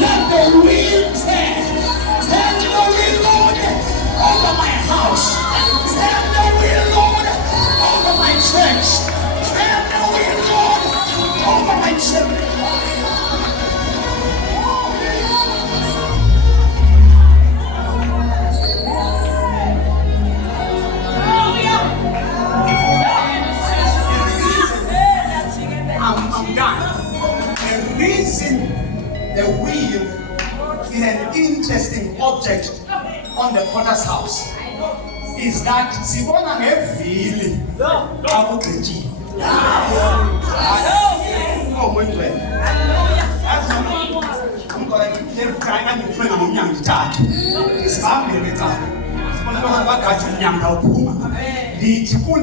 Let the wheel turn. Turn the wheel, Lord, over my house. Turn the wheel, Lord, over my church. Turn the wheel, Lord, over my children. I'm done. The reason the wheel is an interesting object on the potter's house is that sibona ngevili akugqitshile. Oh my God. I'm going to cry and pray on young dad. Sibambe ngecala. Sibona abagathi umnyanga uphuma. Lithi kun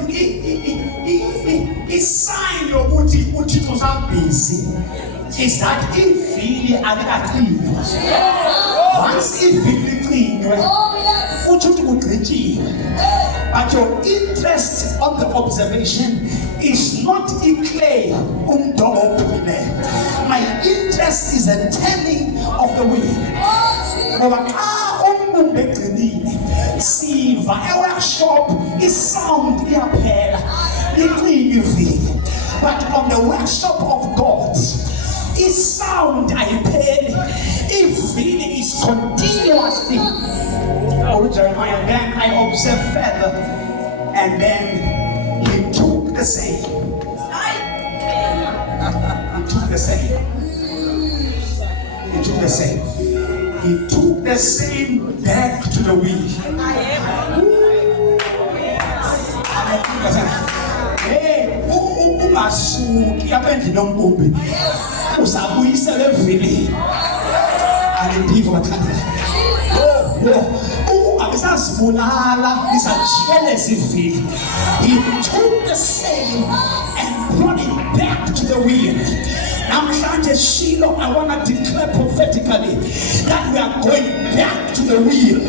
sign yokuthi uThixo usabhizi is that ivili alikaqinywa. Once ivili liqinywe uthi kugqitshile. But your interest on the observation is not iclay umdomo ophumile. My interest is the telling of the will. Ngoba xa umbumbe egcinile siva e-workshop isound iyaphela liqinywe ivili. But on the workshop of God, its sound ayipheli. Ivili is continuously. Oh, Jeremiah, then I observed further, and then he took the same. He took the same. He took the same. He took the same back to the wheel. Hey, ungasuki abendi nombumbi. Usabuyisa levili. Alindivo bathandela. Abisazibulala lisajikeleza ivili. He took the same and brought it back to the wheel. Namhlanje Shiloh, I want to declare prophetically that we are going back to the wheel.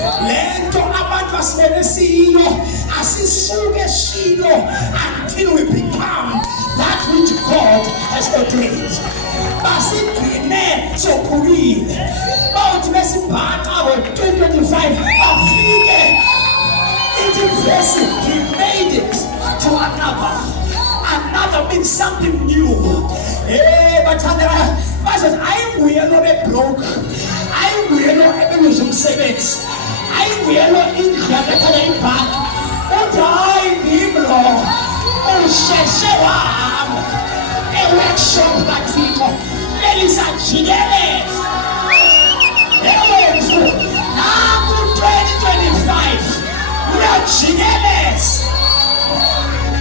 Lento abantu basibene siyo asisuke Shiloh until we become that which God has ordained. Basigcine sokhulile. Bathi besibhaqa ngo-2025 afike ithi vesi he made it to another. Another means something new. Hey, bathandela bathi ayinguye lo bebroke. Ayinguye lo ebeluza umsebenzi. Ayinguye lo indlu yakhethala ibhanki. Uthi hayi ndim lo usheshe wahamba e-workshop kaThixo elisajikeleza. Ewethu naku 2025 uyajikeleza.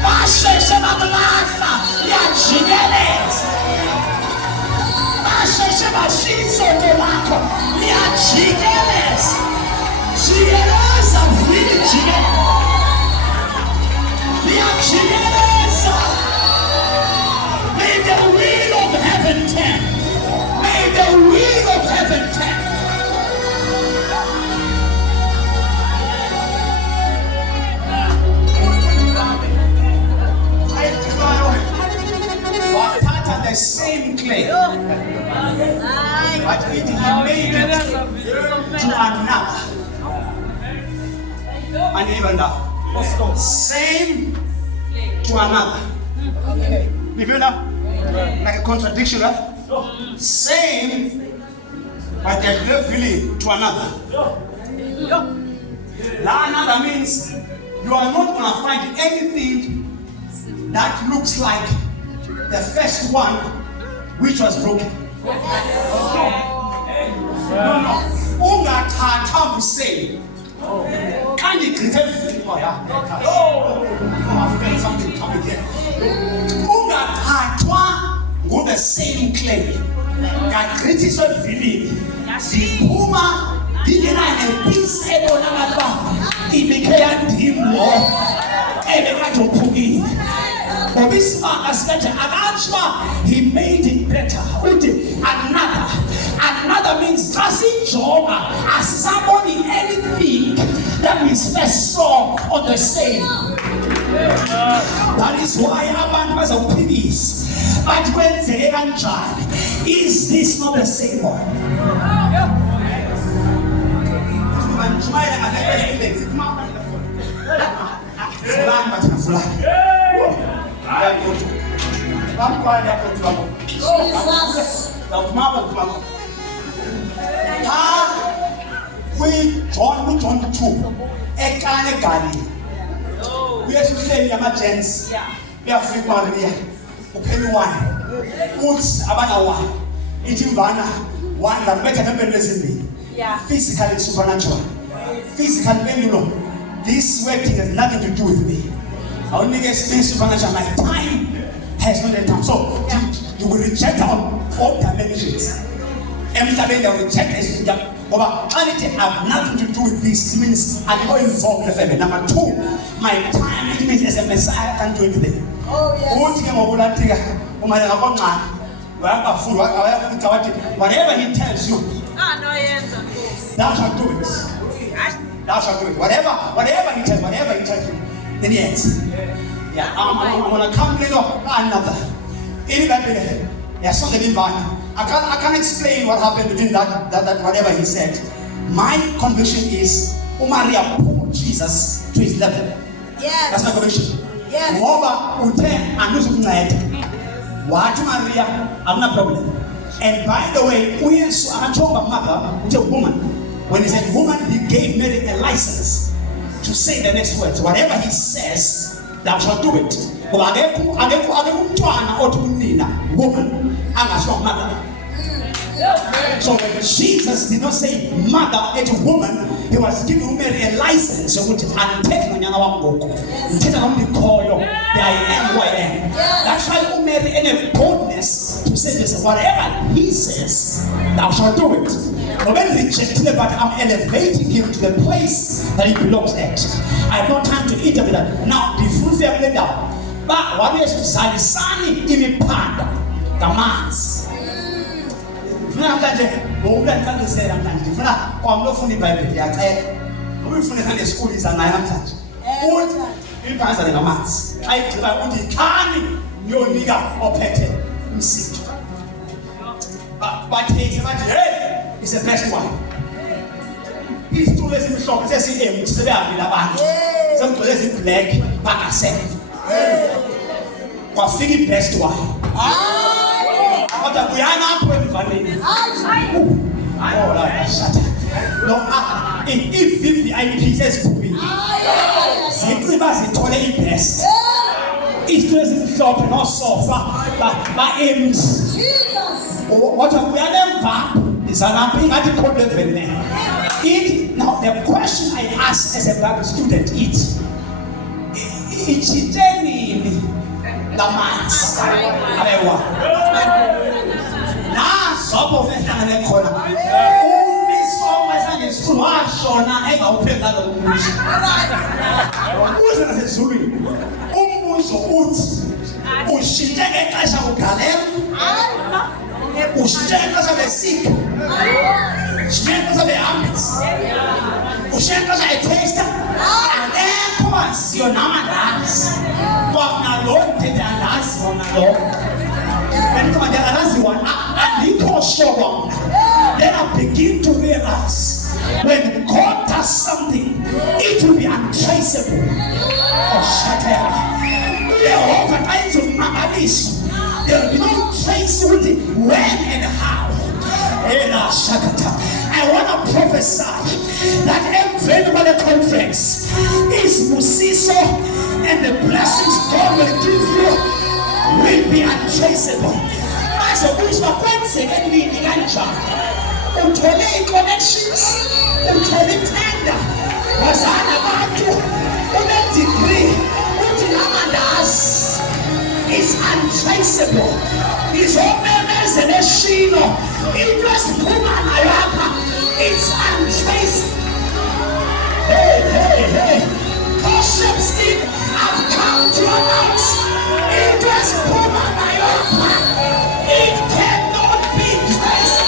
Basheshe bakulahla liyajikeleza. Basheshe bashiya isondo lakho liyajikeleza. Jikeleza vili jikeleza. Liyajikeleza. May the wheel of heaven turn. May the wheel of heaven turn. The same clay, but it made it to another. And even now, same to another. You feel that? Like a contradiction, right? Same, but clearly to another. Now another means you are not going to find anything that looks like the first one, which was broken. No. Ungathatha buseni. Can't you create everything? Oh yeah. Oh, I felt something coming here. Ungathathwa with the same clay. Ngakrithiswa evilini. Siphuma ingena ngepiece ebonakala ibikhe yandim lo ebekade uphukile. He made it longer as somebody anything that we first saw on the same. That is why abantu bazophikisa bathi kwenzeke kanjani. Is this not the same one? John 2 ekane Galilee uyesihleli ama-gents uyafika Maria uphela wine uthi abana wine ithi mvana wine ngabetha ngempela ezimbili physically and supernatural. Physically when you know this working has nothing to do with me. I only get supernatural. My time has not the time. So you will reject on all dimensions. Emhlabeni will reject this. But quality have nothing to do with this. It means I'm not involved with them. Number two, my time, it means as a Messiah, I can't do anything. Oh, yes. Whatever he tells you, thou shalt do it. Thou shalt do it. Whatever he tells you, then he ends. Yeah, I'm gonna come another. Yes, something divine. I can't explain what happened between that whatever he said. My conviction is Maria pulled Jesus to his level. Yes. That's my conviction. Yes. What Maria, I'm not problem. And by the way, we saw a mother with a woman. When he said woman, he gave Mary a license to say the next words. Whatever he says, thou shalt do it. Woman, mother. So when Jesus did not say mother as a woman, he was giving Mary a license to take I am who I am. That's why Mary had a boldness to say this. Whatever he says, thou shalt do it. But when rejected, but I'm elevating him to the place that he belongs at. I have no time to interpret that. Now, the full family down. But what is Salisani in a panda? Commands. I'm not saying I'm not funny Bible. I'm funny school is an island. I but he's the best one. He's too lazy to shop. Let's see him. It's the some to lazy black, but I said, what's the best one? What are we not putting funny? No, if VIP says to me, simply by the toilet best. It's just shop and not sofa, but aims. What are we them? Is an appeal at the corner of the It now the question I ask as a Bible student it's genuine the mass. Now some of it are in the corner. School shona ega uphela lo mbuzo. Ubuzo nasezulwini. Umbuzo uthi ushintshe ngexesha kugalela. Ushintshe ngexesha lesika. Ushintshe ngexesha lehambisa. Ushintshe ngexesha etaster. Akekho wasiyo namandazi. Kwabona lo mphethe andazi wona lo. When come there andazi wona alikho sure. Then I begin to realize when God does something, it will be untraceable. Oh, shut up. There will be no traceability when and how. I want to prophesy that every conference is Musiso and the blessings God will give you will be untraceable. As a uthole connections, uthole tender, wazana abantu, une-degree, uthi namandazi is untraceable. Izomemezela eshilo, into esiphuma nayo apha, it's untraceable. Hey. Koshevsky, I've come to announce, into esiphuma nayo apha, it cannot be traced.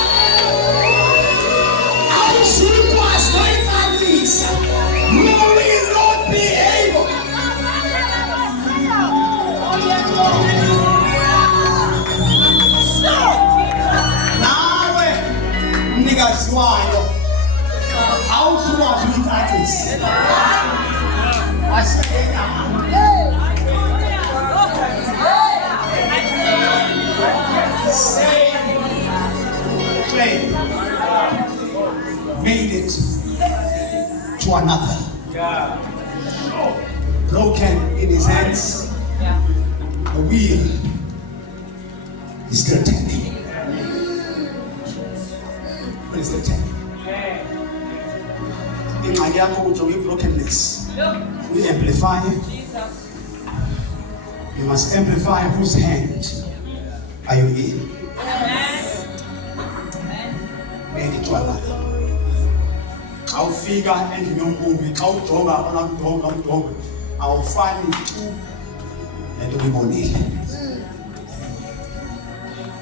awufiwayo awusuwazi uyicacise same clay made it to another. Broken in his hands. The wheel is still turning. But it's still turning. Ingxaki yakho ujonge brokenness. We amplify. You must amplify whose hand are you in? Made it to another. Awufika endlini yombubi xa ujonga onamjonga awufani tu lento uyibonile.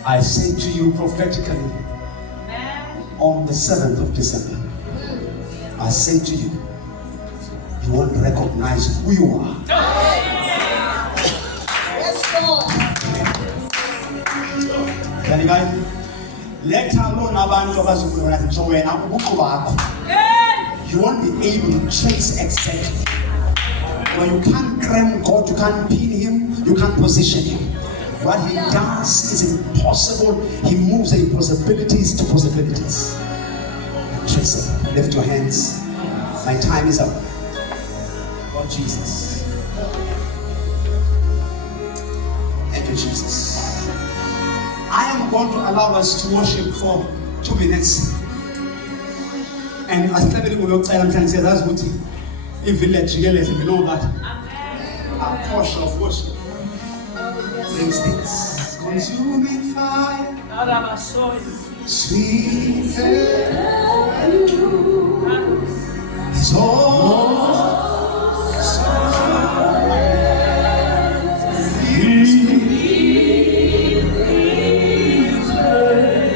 I say to you prophetically on the 7th of December, I say to you, you won't recognize who you are. Yes, Lord. Can you guys let alone abantu abazukulu nje wena ubuqu bakho? You won't be able to trace exactly. When you can't cram God, you can't pin him, you can't position him. What he does is impossible. He moves the impossibilities to possibilities. Trace it. Lift your hands. My time is up. Lord Jesus. Thank you, Jesus. I am going to allow us to worship for 2 minutes. And as I say, that's what if village below that a portion of worship. Instincts. Consuming fire, sweet perfume is all.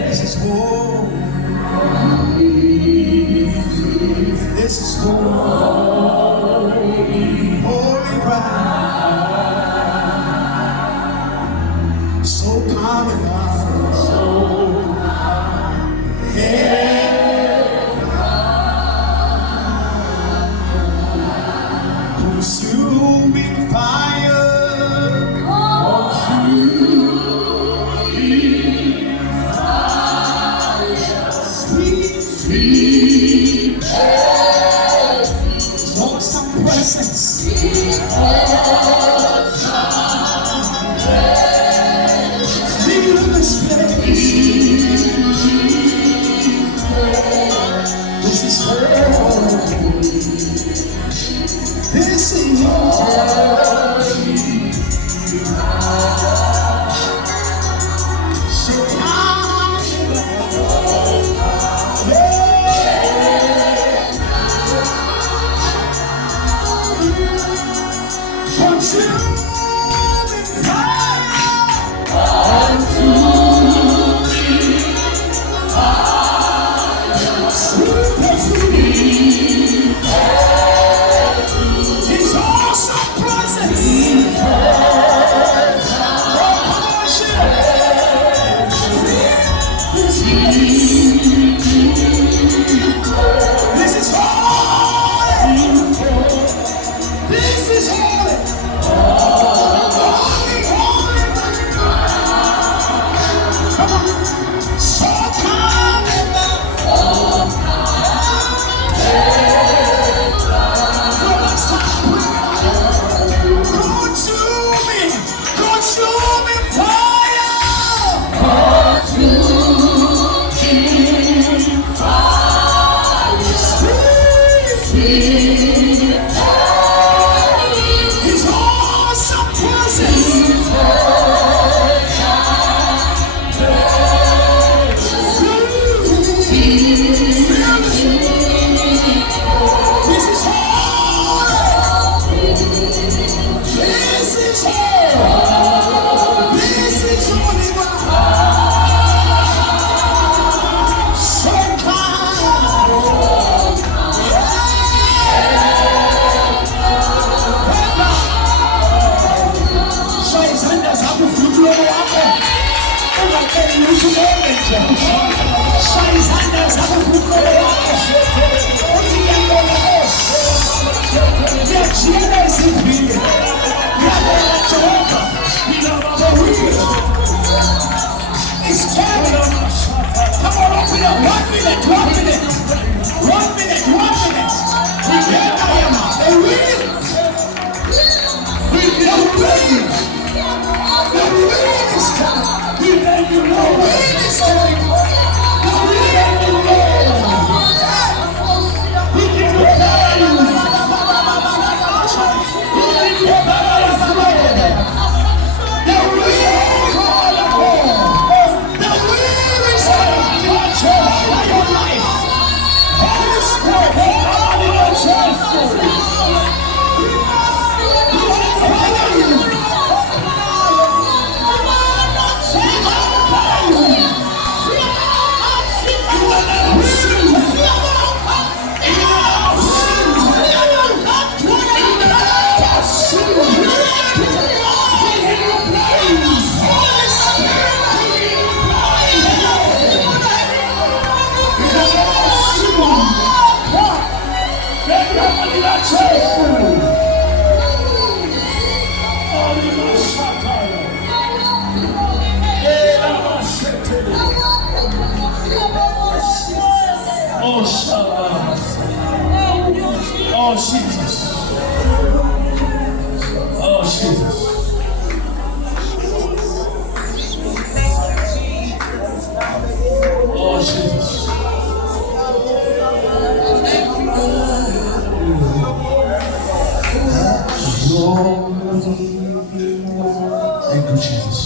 This is home. This is home. Holy ground. So common, consuming fire, sweet, awesome presence. This is holy. This is holy. So come, consuming His awesome presence. This is holy. This is holy. Holy, holy. Come on. So come consuming fire. His awesome presence. This is holy. This is holy. This is holy. So Shine Oh, Jesus. Oh, Jesus. Oh, Jesus. Thank you, Jesus.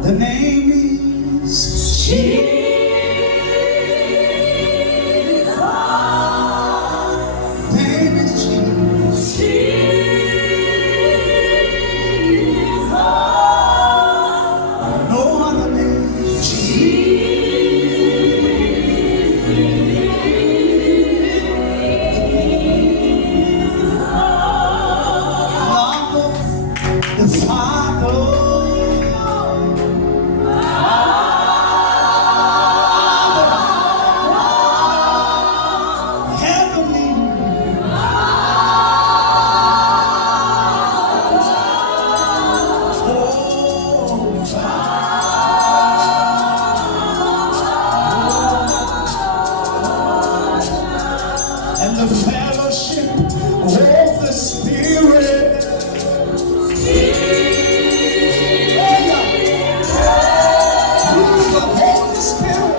The name is Jesus. The name is Jesus. No other name is Jesus. The Father. And the fellowship of the Spirit. Through the Holy Spirit.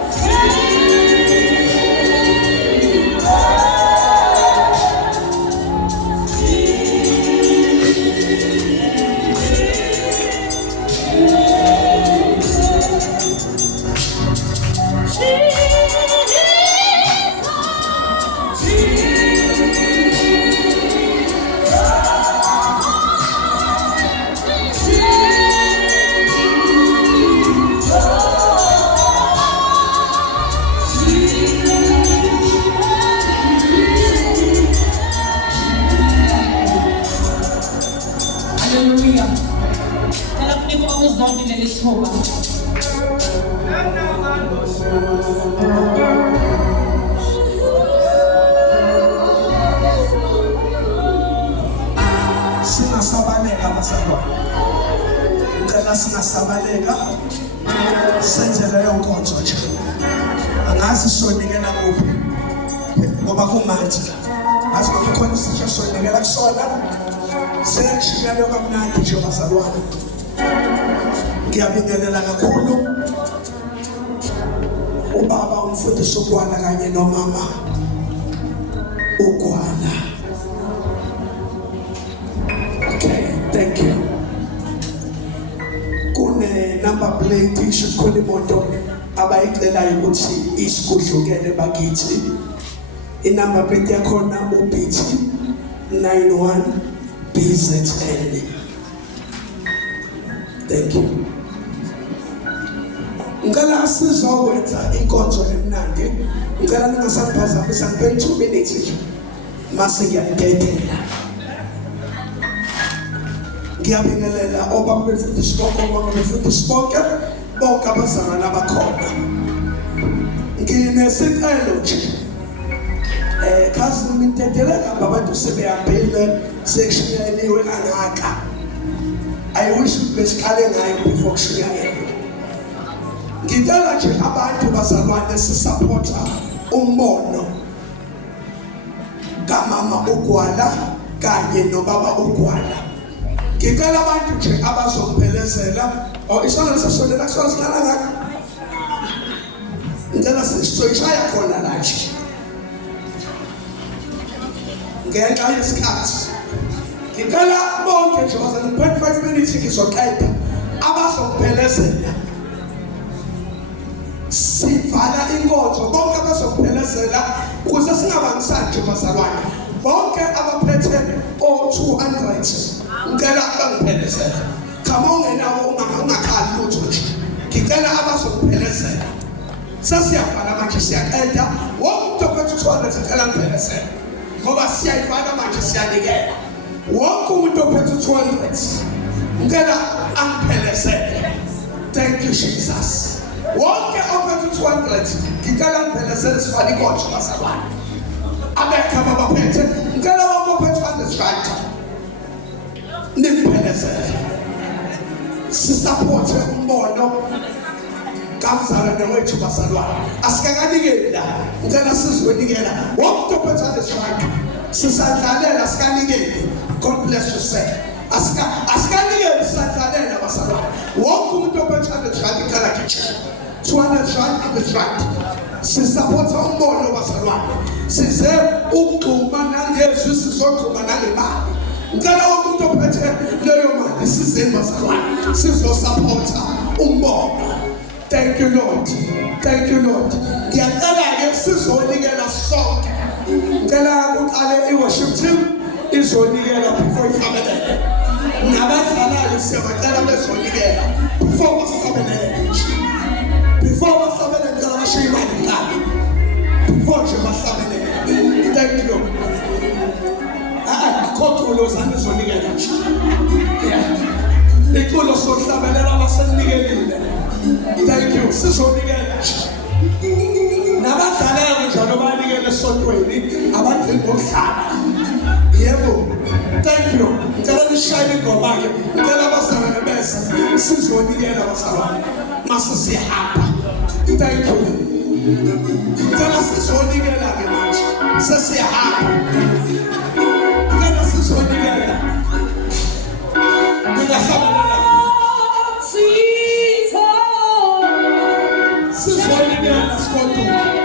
Hallelujah. Tell us if I was down in this home. Sina sabane kama sababu. Tena singasabaleka senze leyo nkonzo nje. Angazi sonikela kuphi ngoba kumanje azi kukhona isitsha sonikela kusona sekushiyana kamnandi nje bazalwane. Ngiyabingelela kakhulu ubaba umfundisi uGwala kanye nomama uGwala. Okay, thank you. Kune number plate ishikhulu imoto abayicelayo ukuthi isigudlukele bakithi. Inumber plate yakhona uBT 91 BZL. Thank you. Ngicela sizokwenza inkonzo emnandi. Ngicela ningasaphazamisa ngiphe 2 minutes nje. Mase ngiyadedela. Ngiyabingelela obaba befundisi bonke, obaba befundisi bonke, bonke abazalwane abakhona. Nginesicelo nje. Kasi mintedelela ngabantu sebeyabhile sekushiyaniwe kangaka. I wish besiqale ngayo before kushiyane. Ngicela nje abantu bazalwane sisupporta umbono kamama uGwala kanye nobaba uGwala. Ngicela abantu nje abazongiphelezela isona sesonela kusona singana ngaka. Ngicela sizoyishaya khona la nje. Ngenxa yesikhathi. Ngicela bonke nje bazalwane 5 minutes ngizoqeda abazongiphelezela. Sivala inkonzo bonke abazophelezela ukuze singabangisani nje bazalwane. Bonke abaphethe o200 ngicela bangiphelezele. Khama ungenawo ungakhali lutho nje. Ngicela abazophelezela. Sesiyavala manje siyaqeda. Wonke umuntu ophethe 200 ngicela ngiphelezele. Ngoba siyayivala manje siyanikela. Wonke umuntu ophethe 200 ngicela angiphelezele. Thank you Jesus. Wonke ophethe 200 ngicela ngiphelezele sifana inkonzo bazalwane. Abekho abaphethe ngicela wonke ophethe 200 rand niphelezele. Sisupporte umbono kamzalwane wethu bazalwane. Asikanikeli la. Ngicela sizonikela. Wonke ophethe 200 rand sisadlalela sikanikeli. God bless you sir. Asikanikeli sisadlalela bazalwane. Wonke umuntu ophethe 200 rand ngicela kithi 200 rand abesrand. Sisupporta umbono bazalwane. Size ukugxuma nangezwi sizogxuma nangemali. Ngicela wonke umuntu ophethe leyo mali sizeni bazalwane. Sizosupporta umbono. Thank you Lord. Thank you Lord. Ngiyacela ke sizonikela sonke. Ngicela uqale iworship team izonikela before ihabelele. Nabadlalayo siyabacela bezonikela before bahabelele. Before bahabelele ngicela bashiye imali ngalo. Before nje bahabelele. Thank you. Akho zani zonikela nje. Yeah. Ikulo sohlabelela basenikelile. Thank you. Sizonikela nje. Nabadlalayo njalo banikele esontweni abadlali bokuhlala. Yebo. Thank you. Ngicela nishayele ingoma ke. Ngicela abazalwane bese sizonikela bazalwane. Mase siyahamba. Thank you. Ngicela sizonikela ke manje. Sesiyahamba. Ngicela sizonikela. Ngiyahlabelela. Sizonikela sikodwa.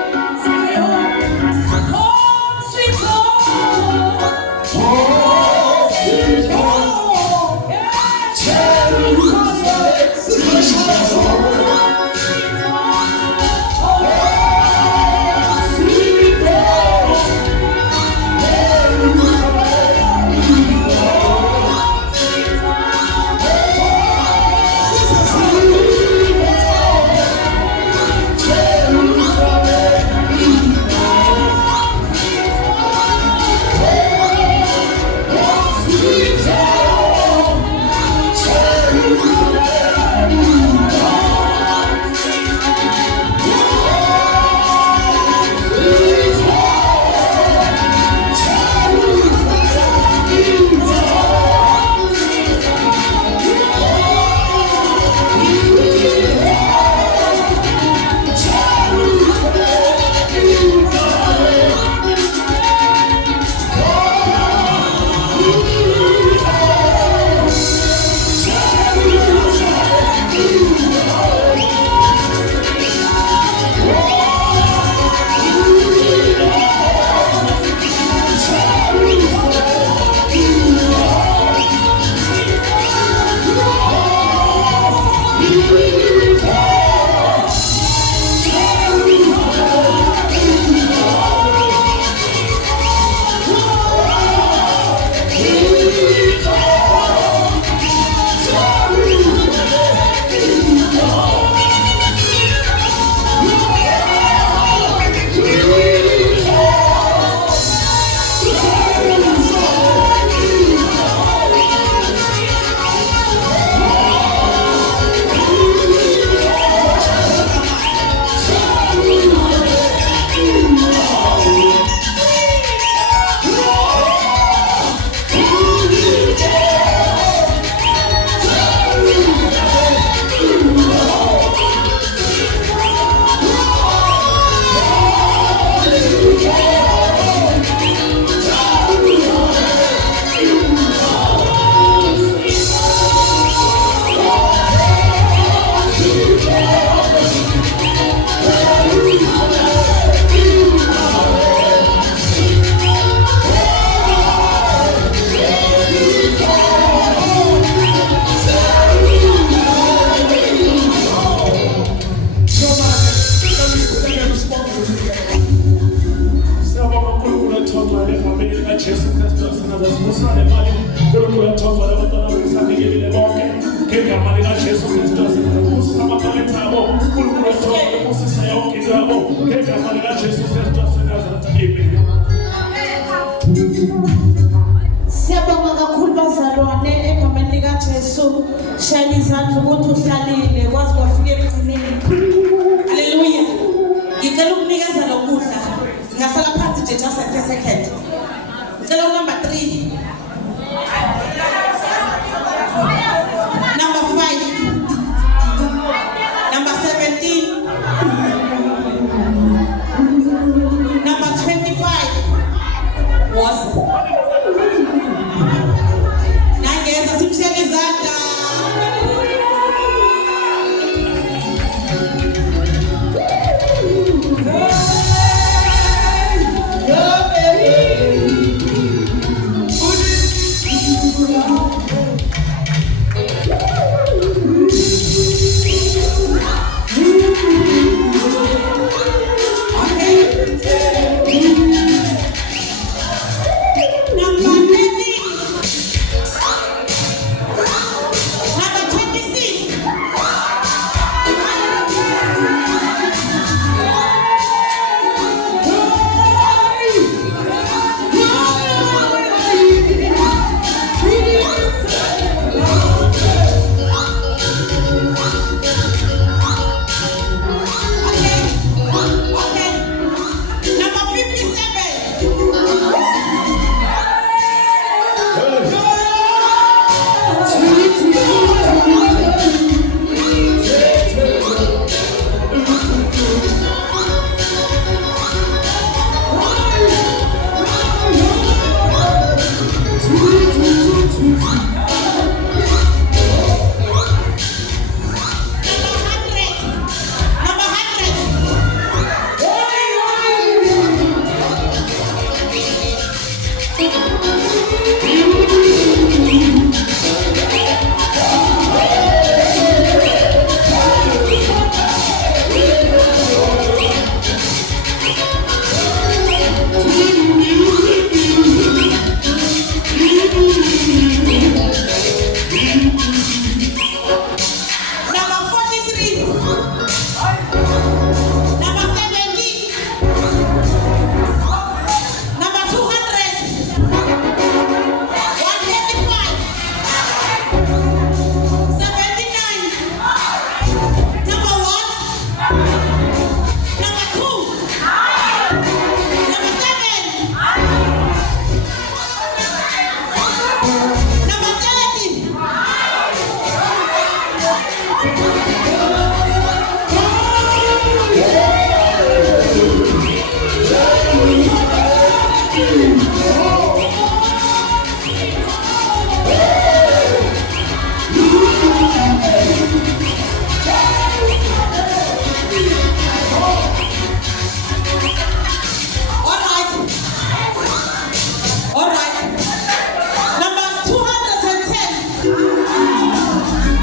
ngaphandle ukuthi uhlalile kwazi kwafika ekugcineni. Haleluya. Ngicela ukunikeza lokudla. Ngingahlala phansi nje just a second. Ngicela number 3. Number 5. Number 17. Number 25 was Nangeza simshele izandla.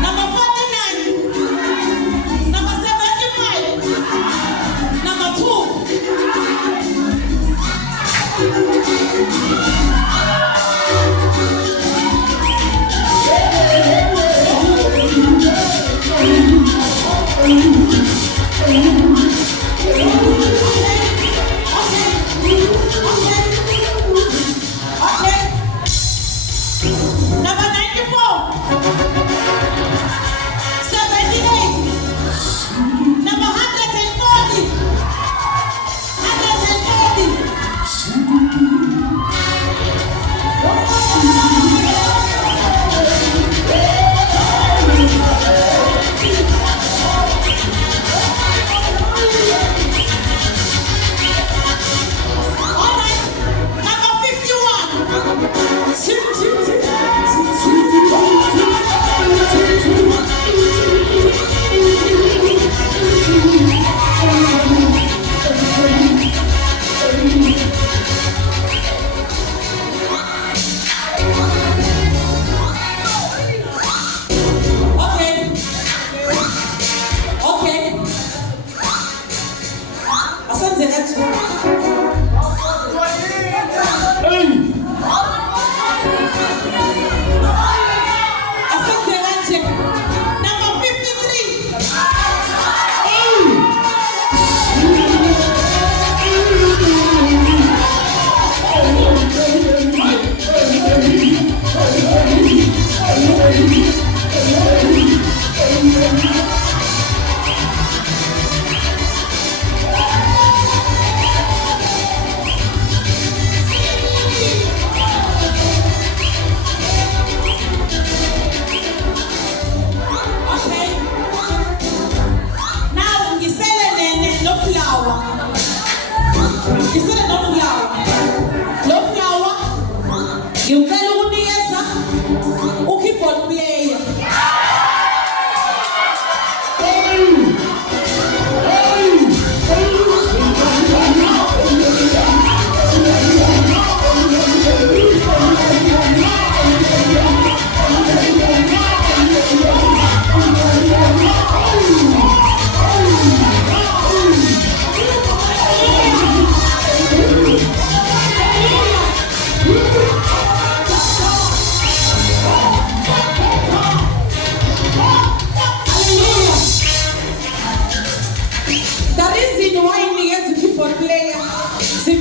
Number 49.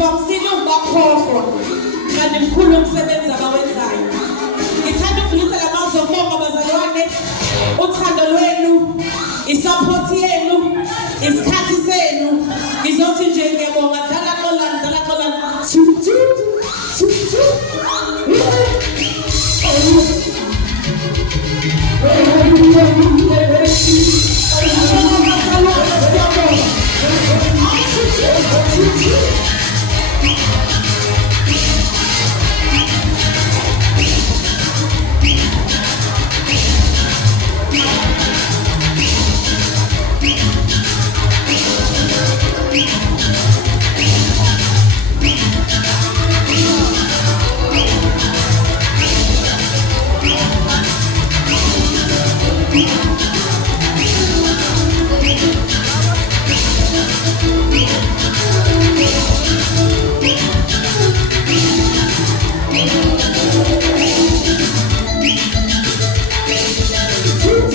ngivamisile ukubakhohlwa kanti mkhulu umsebenzi abawenzayo. Ngithanda ukudlulisa la mazwi okubonga bazalwane, uthando lwenu, isapoti yenu, isikhathi senu. Ngizothi nje ngiyabonga dala xolani.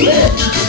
Yeah.